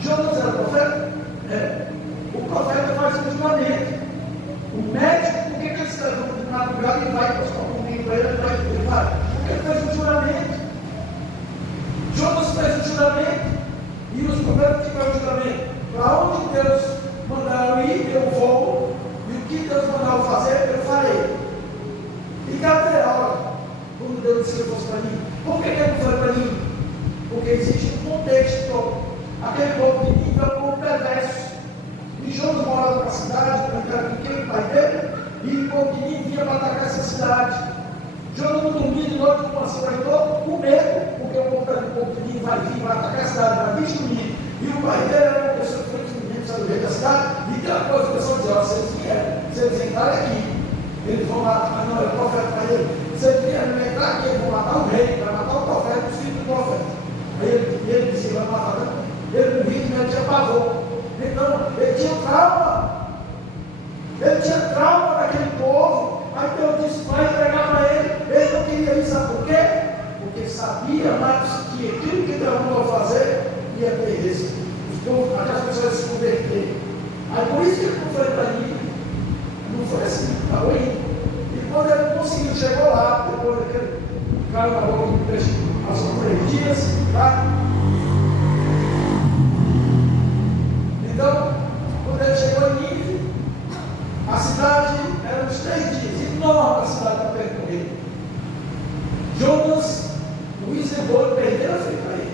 Jonas era profeta? É. O profeta faz um juramento. O médico, por que ele se levanta de madrugada e vai postar um comigo para ele? Ele vai. Porque ele fez um juramento. Jonas fez um juramento. E os profetas tiveram o juramento: para onde Deus mandar eu ir, eu vou, e o que Deus mandar eu fazer, eu farei. E cadê a hora quando Deus disse que eu fosse para mim? Por que ele não foi para mim? Porque existe um contexto. Aquele povo de Nínive é um povo perverso. E Jonas morava na cidade, porque era pequeno, o pai dele, e o povo de Nínive vinha para atacar essa cidade. Jonas não dormia de noite, como assim, vai todo com medo, porque o povo de Nínive vai vir, vai atacar a cidade, vai destruir. E o pai dele era uma pessoa que foi destruída, sabe o rei da cidade, e tem uma coisa que o pessoal dizia: se eles vierem, se eles entrarem aqui, eles vão matar, mas não, é o profeta para ele. Se eles vierem entrar aqui, eles vão matar o rei, vai matar o profeta, os filhos do profeta. Aí ele dizia: vai matar, não. Ele não ria, ele tinha pavor. Então, ele tinha trauma. Ele tinha trauma daquele povo. Aí Deus disse: vai entregar para ele. Ele não queria isso, sabe por quê? Porque sabia, Marcos, que aquilo que Deus mandou fazer ia ter êxito. Aquelas pessoas se converterem. Aí por isso que ele não foi para mim. Não foi assim, estava indo. E quando ele conseguiu, chegou lá, depois daquele cara na boca do peixe, passou 3 dias, tá? Então, quando ele chegou em Nínive, a cidade era uns 3 dias, enorme a cidade para percorrer. Jonas, Luiz e Bolo perderam a feita aí.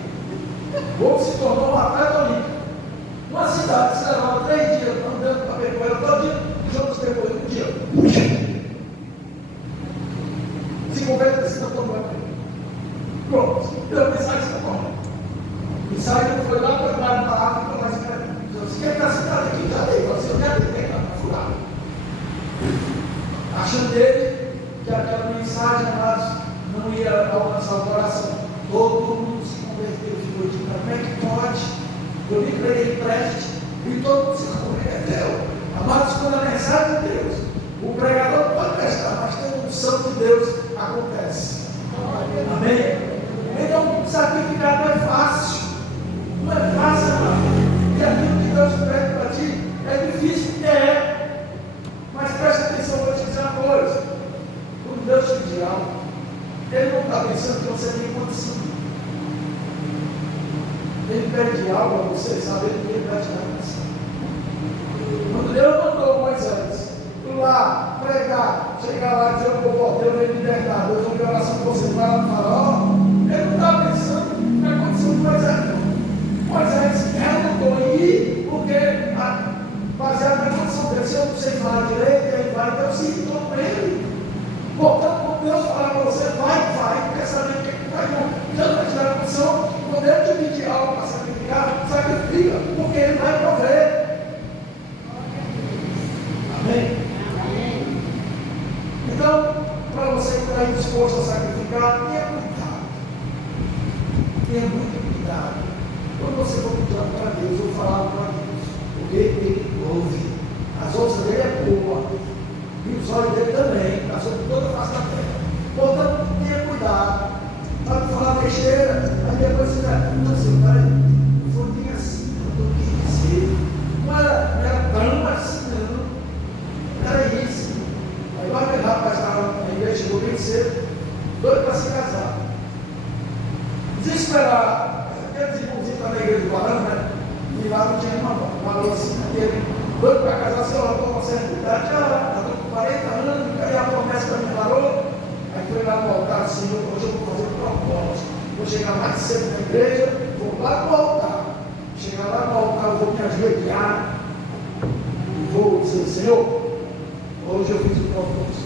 Bolo se tornou uma atleta olímpica. Uma cidade que se levava 3 dias andando para percorrer todo dia, Jonas percorreu um dia. Se converte assim, não tomou. Pronto, deu mensagem está bom. Mensagem foi lá para a África, mas você quer estar sentado aqui? Cadê? Você quer ter para furar. Achando dele que aquela mensagem lá não ia alcançar o coração. Todo mundo se converteu, ficou de como é que pode? Eu me preguei preste e todo mundo se converteu. Amados, quando a mensagem de Deus, o pregador não pode prestar, mas tem a unção de Deus, acontece. Amém? Então, sacrificar não é fácil. Não é fácil, não. E aquilo que Deus pede para ti é difícil, é. Mas presta atenção, vou te dizer uma coisa. Quando Deus te diz algo, Ele não está pensando que você tem condição. Ele pede algo a você, sabe? Ele vai te dar condição. Quando Deus mandou Moisés ir lá pregar, chegar lá e dizer: o povo, Deus veio me libertar, Deus ouviu a oração que você vai lá no farol, ele não está pensando na condição de Moisés, não. Moisés lutou em ir, porque baseado na condição dele, se eu não sei falar direito, ele vai, então se estou com ele. Portanto, quando Deus falar para você, vai, quer saber o que vai não. Deus vai te dar a condição, quando ele te pedir algo para sacrificar, sacrifica, porque ele vai prover. Amém? Então, para você que está disposto a sacrificar, tenha cuidado. Tenha muito cuidado. Quando você for pedir algo para Deus, ou falar algo para Deus, porque Ele ouve. As ouças dele é boa. E os olhos dele também, está sobre toda a face da terra. Portanto, tenha cuidado. Para não falar besteira. Aí depois você vai, não sei, peraí, não foi bem assim, eu quis dizer. Não era tão assim, não. Era isso. Aí vai pegar, rapaz, a igreja chegou bem cedo, doido para se casar. Desesperado. Aqueles irmãozinhos para a igreja do Barão, né? E lá não tinha uma assim, doido para casar, sei lá, com uma certa idade, já estou com 40 anos, aí a promessa para mim parou. Aí foi lá no altar, Senhor, hoje eu vou fazer um propósito. Vou chegar mais cedo na igreja, vou lá no altar. Chegar lá no altar, eu vou me ajoelhar e vou dizer: Senhor, hoje eu fiz um propósito.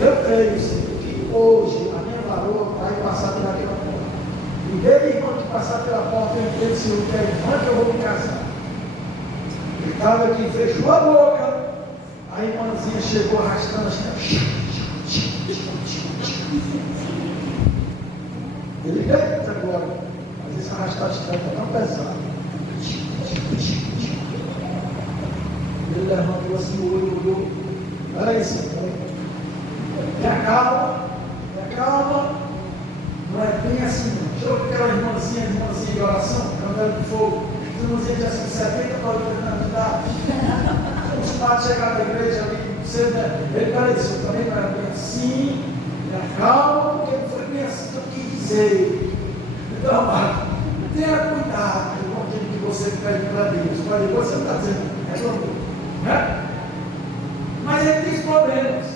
Eu creio, Senhor, que hoje a minha varoa vai passar pelaquela porta. E dele, irmão, que passar pela porta, eu entendo, Senhor, que é irmã que eu vou me casar. Ele estava aqui, fechou a boca. A irmãzinha chegou arrastando assim. Ele eita agora. Mas esse arrastar de trás está tão pesado. Ele levantou assim o olho, olhou. Peraí, Senhor. Tenha calma. Não é bem assim, não. Deixa aquela irmãzinha de oração, candela de fogo. Irmãzinha de assim, 70 para 80 anos de idade. Os padres chegaram na igreja ali, você, né? Ele vai dizer: eu também não era bem assim. Tenha calma, porque não foi bem assim que eu quis dizer. Então, amado, tenha cuidado com aquilo que você pede para Deus. Para depois você não está dizendo, é problema, né? Mas ele tem problemas,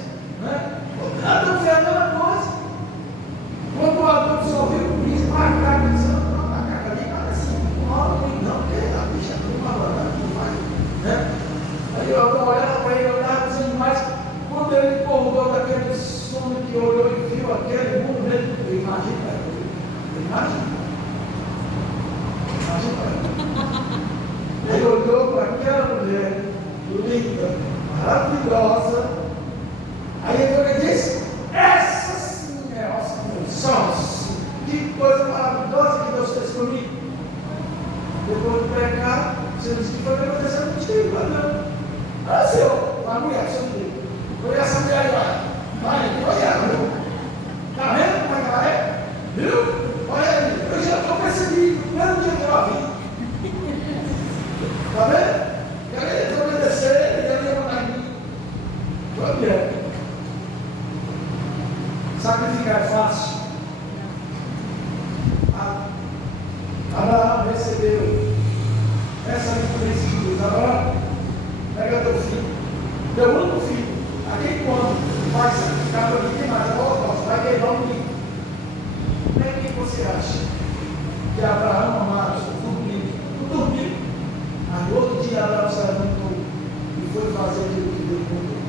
né? O Adão fez a mesma coisa. Quando o Adão só viu o príncipe, macaco, disse: não, a macaca ali parece não, porque a bicha não vai, não vai, né? Aí o Adão olhava para ele, olhava os animais. Quando ele acordou daquele sono que olhou e viu aquele mundo, ele imagina. Ele olhou para aquela mulher linda, maravilhosa. Aí ele disse: essa sim é a sócio. Que coisa maravilhosa que Deus fez comigo. Depois de pecar, você disse que foi o que aconteceu contigo, não. Ah, Senhor, a mulher, seu Deus. Foi essa mulher lá. Foi ela, viu? Está vendo como é que ela é? Viu? Olha aí, eu já estou percebendo, no mesmo dia que eu a vi. Está vendo? E aí ele foi obedecer, e ele ia mandar em mim. Foi mulher. Sacrificar é fácil. Abraão recebeu essa influência de Deus. Abraão, pega teu filho, teu único filho, aquele quando vai sacrificar para ninguém mais, vai queimar o menino. Como é que você acha que Abraão, amado, dormiu? Mas no outro dia Abraão se levantou e foi fazer aquilo que Deus mandou.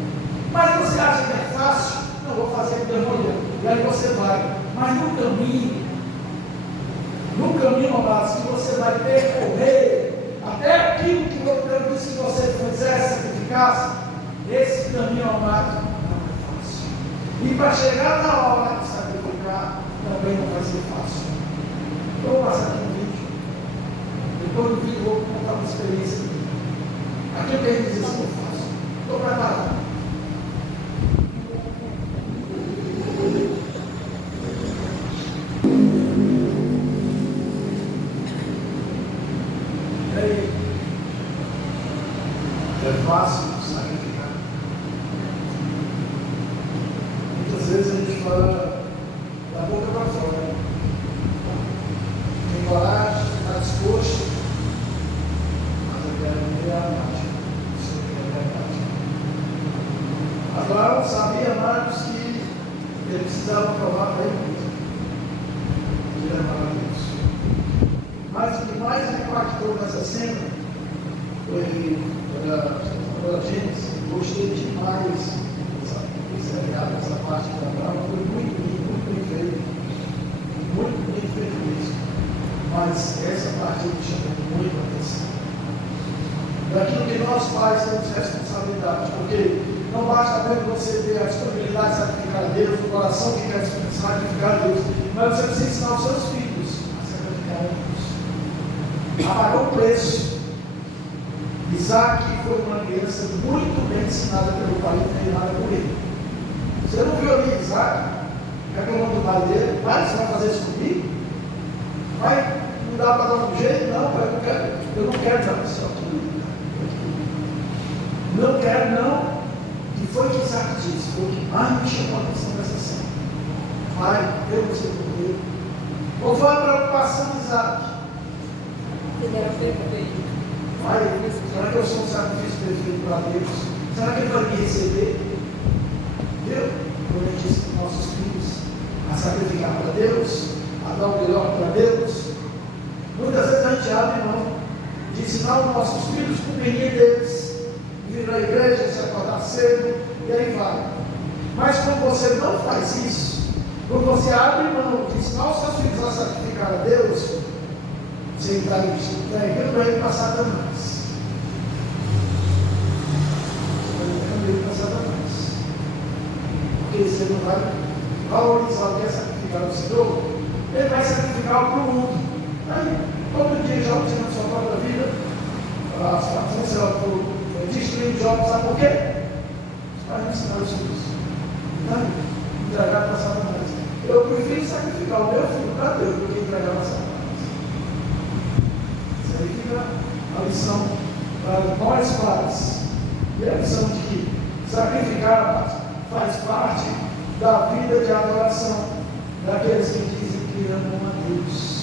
Mas você acha que é fácil? Não, vou fazer o que Deus mandou. e aí você vai. Mas no caminho, amados, que você vai percorrer até aquilo que Deus disse que você fizesse, sacrificasse, esse caminho, amado, não é fácil. E para chegar na hora de sacrificar, também não vai ser fácil. Eu vou passar aqui um vídeo. Depois do vídeo eu vou contar uma experiência aqui. Aquilo que a gente diz assim, eu faço. Estou preparado. E aí? É fácil sacrificar. Muitas vezes a gente fala da boca para fora. Tem coragem, está disposto, mas eu quero ver a prática. Isso eu quero ver a prática. Abraão sabia, Marcos, que ele precisava provar para ele mesmo que ele amava Deus. Mas o que mais me impactou nessa cena foi a Gênesis. Gostei demais dessa parte de Abraão. Foi muito bem feito. Muito bem feito mesmo. Mas essa parte me chamou muito a atenção. Daquilo que nós pais temos responsabilidade, porque não basta mesmo você ter a disponibilidade de sacrificar a Deus, o coração que quer sacrificar a Deus, mas você precisa ensinar os seus filhos a sacrificar a Deus. A pagar o preço. Isaac foi uma criança muito bem ensinada pelo pai e treinada por ele. Você não viu ali Isaac reclamando do pai dele? Pai, você vai fazer isso comigo? Pai, não dá para dar um jeito? Não, pai, eu não quero dar isso aqui. Não quero, não. E foi o que Isaac disse, foi o que mais me chamou a atenção dessa cena. Pai, eu não sei porquê. Qual foi a preocupação de Isaac? Ele era perfeito. Pai, será que eu sou um sacrifício perfeito para Deus? Será que ele vai me receber? Eu, quando eu disse para nossos filhos a sacrificar para Deus, a dar o melhor para Deus, muitas vezes a gente abre mão de ensinar os nossos filhos com quem é Deus, vir à igreja, se acordar cedo, e aí vai. Mas quando você não faz isso, quando você abre mão de ensinar os seus filhos a sacrificar a Deus, você está entregando ele para Satanás. Você está entregando ele para Satanás. Porque você não vai valorizar o que é sacrificar o Senhor, ele vai sacrificar para o mundo. Aí, todo dia joga na sua própria vida, as patrões destruindo jogos, sabe por quê? Para ensinar os filhos. Não, entregar para Satanás. Eu prefiro sacrificar o meu filho para Deus do que entregar para Satanás. Isso aí fica a lição para nós pais. E a lição de que sacrificar faz parte da vida de adoração daqueles que dizem que amam a Deus.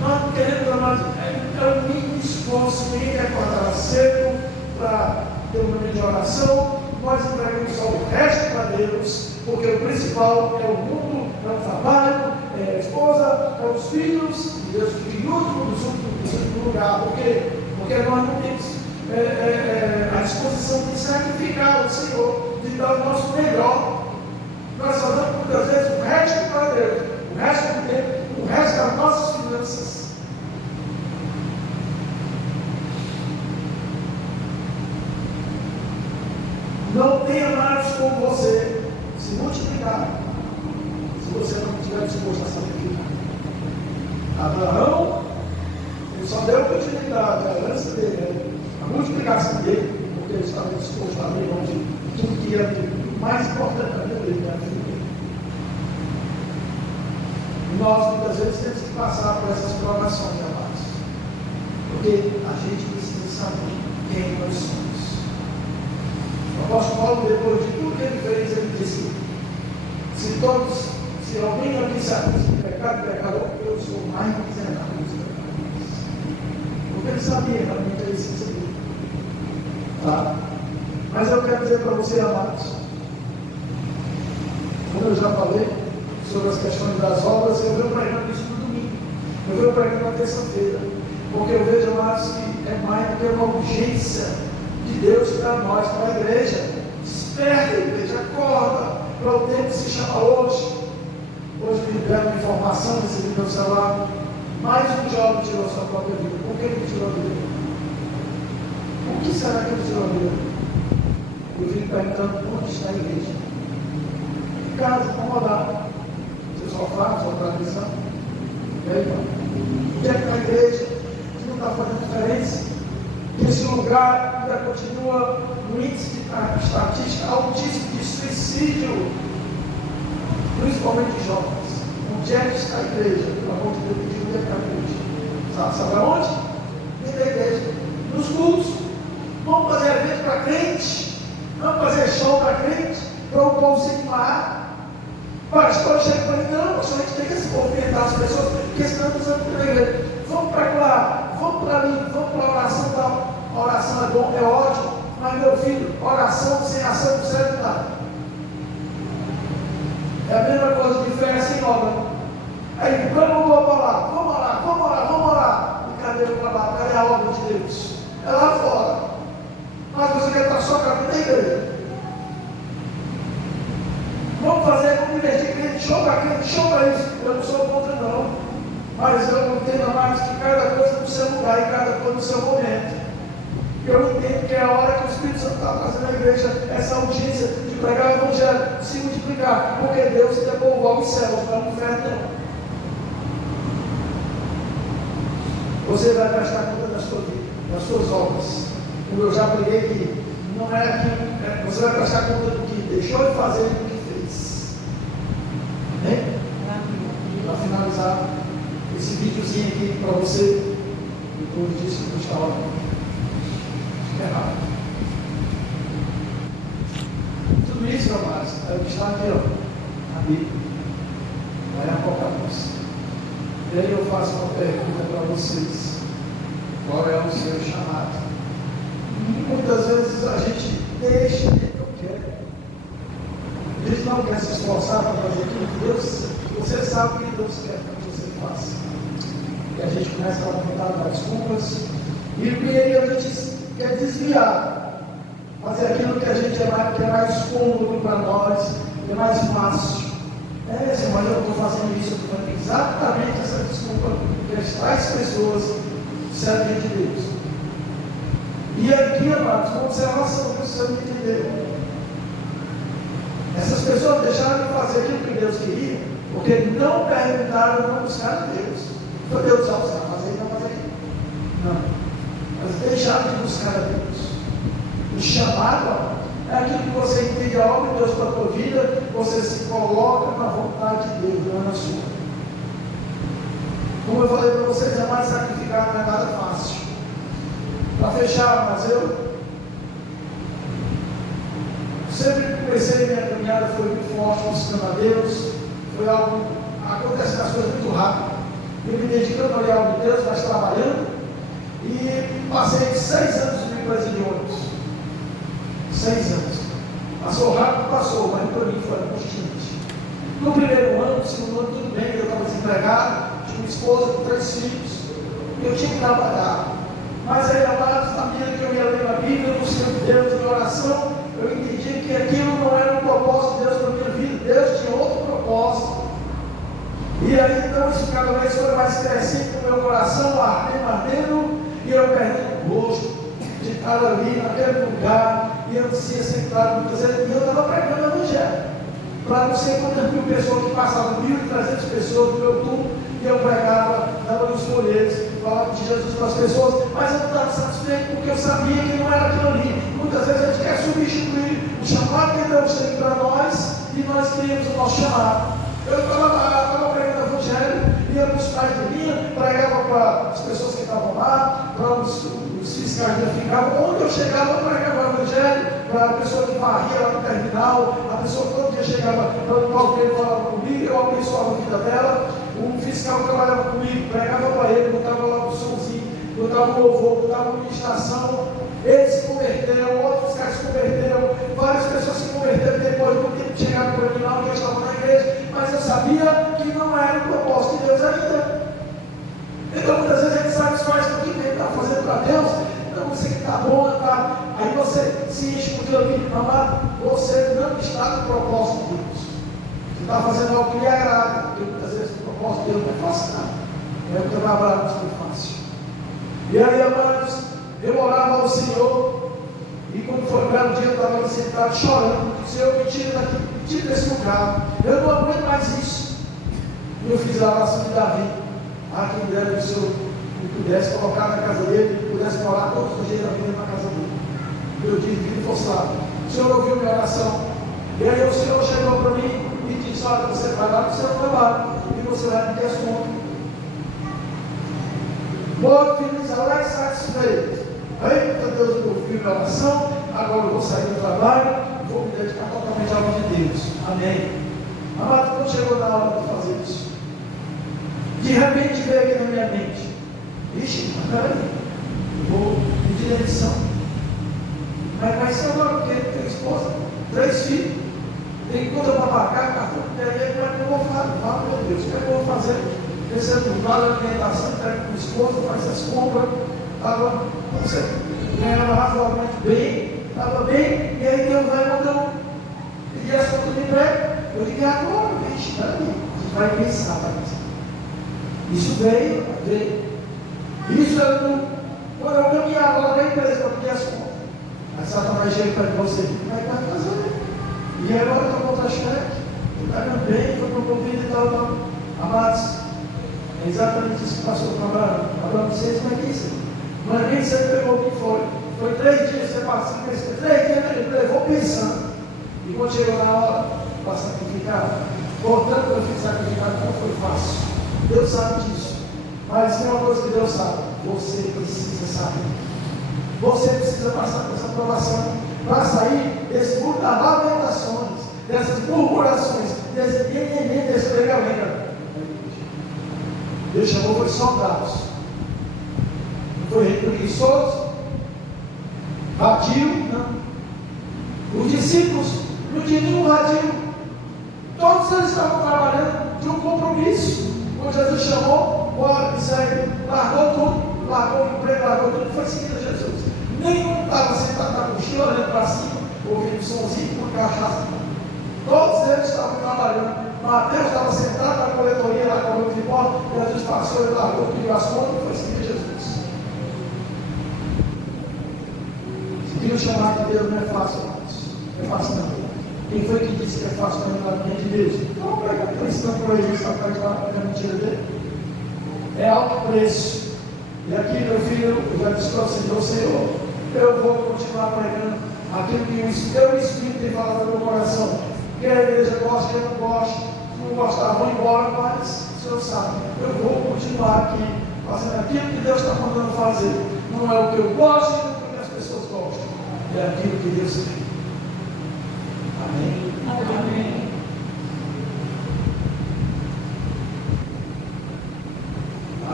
Nós queremos amar, é um mínimo esforço, ninguém quer acordar cedo para ter uma momento de oração, nós entregamos só o resto para Deus, porque o principal é o mundo, é o trabalho, é a esposa, é os filhos, e Deus fica em último lugar, porque nós não temos a disposição de sacrificar o Senhor, de dar o nosso melhor. Nós só damos muitas vezes o resto para Deus, o resto do tempo, o resto das nossas finanças. Não tenha mais como você se multiplicar se você não estiver disposto a sacrificar. Abraão, ele só deu oportunidade, a herança dele, a multiplicação dele, porque ele estava disposto a abrir mão de tudo que era o mais importante da vida dele, da vida dele. E nós muitas vezes temos que passar por essas provações, amados, porque a gente precisa saber quem nós somos. O apóstolo Paulo, depois de tudo que ele fez, ele disse: se alguém aqui se acusa de pecado, pecador, eu sou mais miserável dos pecadores. Porque ele sabia realmente a essência dele. Tá? Mas eu quero dizer para você, amados, como eu já falei sobre as questões das obras, eu venho pregando isso no domingo, eu venho pregando na terça-feira, porque eu vejo, amados, que é mais do que uma urgência de Deus para nós, para a igreja. Desperta, igreja, acorda. para o tempo que se chama hoje. Hoje me deram uma informação, recebi no celular, mais um jovem tirou sua própria vida. Por que ele tirou a vida? O que será que ele tirou a vida? Eu vim perguntando onde está a igreja. Em casa, incomodado. Seu sofá, sua tradição. E aí, onde é que está a igreja? Que não está fazendo diferença? Que esse lugar ainda continua no índice de estatística altíssimo de suicídio, principalmente de jovens. Onde é que está a igreja? Pelo amor de Deus, onde é que está a igreja? Sabe aonde? Dentro da igreja. Nos cultos. Vamos fazer evento para crente. Vamos fazer show para crente. Para o povo se animar. Pastor chega para mim, não, pastor, a gente tem que se movimentar as pessoas, porque senão não precisamos ir para a igreja. Vamos para lá, vamos para ali, vamos para a oração tal. A oração é bom, é ótimo, mas meu filho, oração sem ação não serve nada. É a mesma coisa de fé sem obra. Aí, vamos para lá, vamos orar, vamos orar, vamos orar. E cadê o trabalho? Cadê a obra de Deus? É lá fora. Mas você quer estar só com a vida da igreja. Vamos fazer, vamos investir crente, show para isso. Eu não sou contra não. Mas eu entendo mais que cada coisa no seu lugar e cada coisa no seu momento. Eu entendo que é a hora que o Espírito Santo está trazendo à igreja essa audiência de pregar o Evangelho, se multiplicar, porque Deus se devolveu os céus, não é um inferno não. Você vai prestar conta da sua vida, das suas obras. Como eu já preguei que não é aquilo, você vai prestar conta do que deixou de fazer e do que fez. Né? Para finalizar esse videozinho aqui para você, depois disso que eu estava errado. Tudo isso, amados, é o que está aqui, ó, na Bíblia, lá em Apocalipse. E aí eu faço uma pergunta para vocês: qual é o seu chamado? Muitas vezes a gente deixa, ele não quer. A gente não quer se esforçar para fazer aquilo que Deus, você sabe o que Deus quer que você faça. E a gente começa a tentar dar desculpas, e aí a gente quer desviar, fazer aquilo que a gente que é mais cômodo para nós, que é mais fácil. Mas eu estou fazendo isso, eu estou fazendo exatamente essa desculpa que as pessoas servem de Deus. E aqui, amados, uma observação que você não entendeu. Essas pessoas deixaram de fazer aquilo que Deus queria, porque não perguntaram, não buscaram Deus. Então Deus disse, você vai fazer e não fazer aquilo. Não. Mas deixaram de buscar a Deus. O chamado é aquilo que você entende a obra de Deus para a tua vida, você se coloca na vontade de Deus, não é na sua. Como eu falei para vocês, é mais sacrificar, não é nada fácil. Para fechar, mas eu sempre comecei minha caminhada, foi muito forte, buscando a Deus, foi algo, acontece as coisas muito rápido. Eu me dedicando a olhar de Deus, mas trabalhando, e passei 6 anos de empresa de ônibus. 6 anos. Passou rápido, passou, mas para mim foi constante. No primeiro ano, no segundo ano, tudo bem, eu estava desempregado, tinha uma esposa com 3 filhos, eu tinha que trabalhar. Mas aí, amados, na medida que eu ia ler a Bíblia, buscando Deus em oração, eu entendi que aquilo não era um propósito de Deus para a minha vida, Deus tinha outro propósito. E aí, então, isso cada vez foi mais crescendo no meu coração, ardendo, e eu perdendo o gosto de estar ali, naquele lugar, e eu tinha sentado muitas vezes, e eu estava pregando o Evangelho. Para não sei quantas mil pessoas que passavam, 1.300 pessoas no meu turno, e eu pregava, dava nos folhetos, falava de Jesus para as pessoas, mas eu não estava satisfeito porque eu sabia que não era aquilo ali. Muitas vezes a gente quer substituir o chamado que Deus tem para nós e nós queríamos o nosso chamado. Eu estava pregando o Evangelho, ia para os pais de linha, pregava para as pessoas que estavam lá, para os fiscais que ficavam. Onde eu chegava, eu pregava o Evangelho para a pessoa que varria lá no terminal, a pessoa que todo dia chegava para o qual falava comigo, eu abençoava a vida dela. Um fiscal que trabalhava comigo, pregava para ele, botava lá o somzinho, botava o louvor, botava a ministração. Ele se converteu, outros caras se converteram, várias pessoas se converteram depois do tempo de chegar para mim lá, onde eu estava na igreja, mas eu sabia que não era o propósito de Deus ainda. Então muitas vezes a gente satisfaz com o que ele está fazendo para Deus. Então você que está bom, tá? Aí você se enche com aquilo aqui, amado, você não está no propósito de Deus. está fazendo algo que lhe agrada, porque muitas vezes o propósito de Deus não é fácil, não. É o que Abraão não foi fácil. E aí, amados, eu orava ao Senhor, e quando foi um belo dia, eu estava sentado chorando, Senhor, me tira daqui, me tira desse lugar, eu não aguento mais isso. E eu fiz a oração de Davi, quem dera que o Senhor me pudesse colocar na casa dele, me pudesse morar todos os dias da vida na casa dele. Meu dia de vida fosse lá. O Senhor ouviu minha oração, e aí o Senhor chegou para mim e disse: olha, você vai lá para o seu trabalho, e você vai pedir as contas. Morto, feliz, alegre, satisfeito. Eita Deus, eu ouvi minha oração, agora eu vou sair do trabalho, vou me dedicar totalmente à obra de Deus. Amém. Amado, quando chegou na hora de fazer isso, de repente veio aqui na minha mente: ixi, peraí, eu vou pedir demissão. Mas agora, porque tenho esposa, 3 filhos, tem conta para pagar, cartão de dinheiro, como é que eu vou fazer? Fala, meu Deus, o que é que eu vou fazer? Recebo vale a alimentação, entrego com a esposa, faz as compras, estava ganhando razoavelmente bem, estava bem, e aí Deus vai mandar pedir as contas de emprego. Eu digo: agora, vixe, peraí, a gente vai pensar, Isso veio. Isso eu não. Quando eu caminhava lá na empresa para pedir as contas, aí Satanás chega para você: como é que vai fazer? E agora eu estou contra-cheque, está ganhando bem, foi promovido e tal. Amados, é exatamente isso que passou para Abraão. Vocês, como é que é isso? Não é nem você pegou o que foi. Foi 3 dias, você passou, 3 dias ele levou pensando. E quando chegou na hora para sacrificar, portanto, eu fiz sacrificar, não foi fácil. Deus sabe disso. Mas tem uma coisa que Deus sabe: você precisa saber. Você precisa passar por essa provação para sair desse mundo das lamentações, dessas murmurações, desse desse lenga-lenga. Deus chamou foi soldados. Não foi preguiçoso, vadio, não. Os discípulos não tinham nenhum vadio. Todos eles estavam trabalhando de um compromisso. Quando Jesus chamou, bora, me segue, largou tudo, largou o emprego, largou tudo, foi seguindo a Jesus. Nenhum estava sentado na mochila, olhando para cima, ouvindo um somzinho com cachaça. Todos eles estavam trabalhando. Mateus estava sentado na coletoria, lá com o de bola, Jesus passou, ele largou, pediu as contas e foi seguir Jesus. Seguir o chamado de Deus não é fácil, irmãos. Não é fácil não. Quem foi que disse que é fácil para o caminho de Deus? Então, para cristão por aí, está para a mentira dele. É alto preço. E aqui, meu filho, eu já disse para o Senhor, eu vou continuar pregando aquilo que o teu Espírito tem falado no meu coração. Que a igreja gosta, eu não gosto. Se não gostar, vou embora, mas o Senhor sabe. Eu vou continuar aqui, fazendo aquilo que Deus está mandando fazer. Não é o que eu gosto e não é o que as pessoas gostam. É aquilo que Deus quer. Amém? Amém.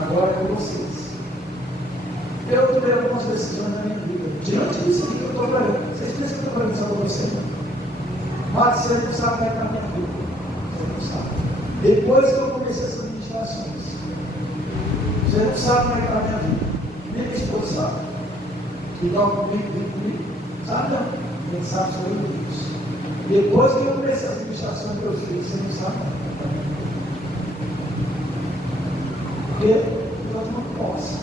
Agora é com vocês. Eu tomei algumas decisões na minha vida. Diante disso aqui que eu estou pregando. Vocês pensam que eu estou pregando só para você? Mas você não sabe como é que é a minha vida. Você não sabe. Depois que eu comecei essas ministrações, você não sabe como é que é a minha vida. Nem minha esposa sabe. Que dorme comigo. Sabe não? Quem sabe sou eu e Deus. Depois que eu comecei as ministrações que eu fiz, você não sabe. Porque eu não posso.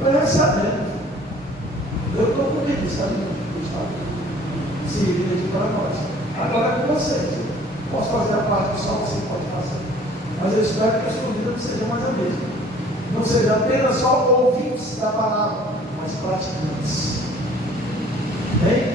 Eu já sabendo. Eu estou comigo, sabe? Se vir aqui para nós. Agora é com vocês. Eu posso fazer a parte que só você pode fazer. Mas eu espero que a sua vida não seja mais a mesma. Não seja apenas só ouvintes da palavra, mas praticantes. Bem?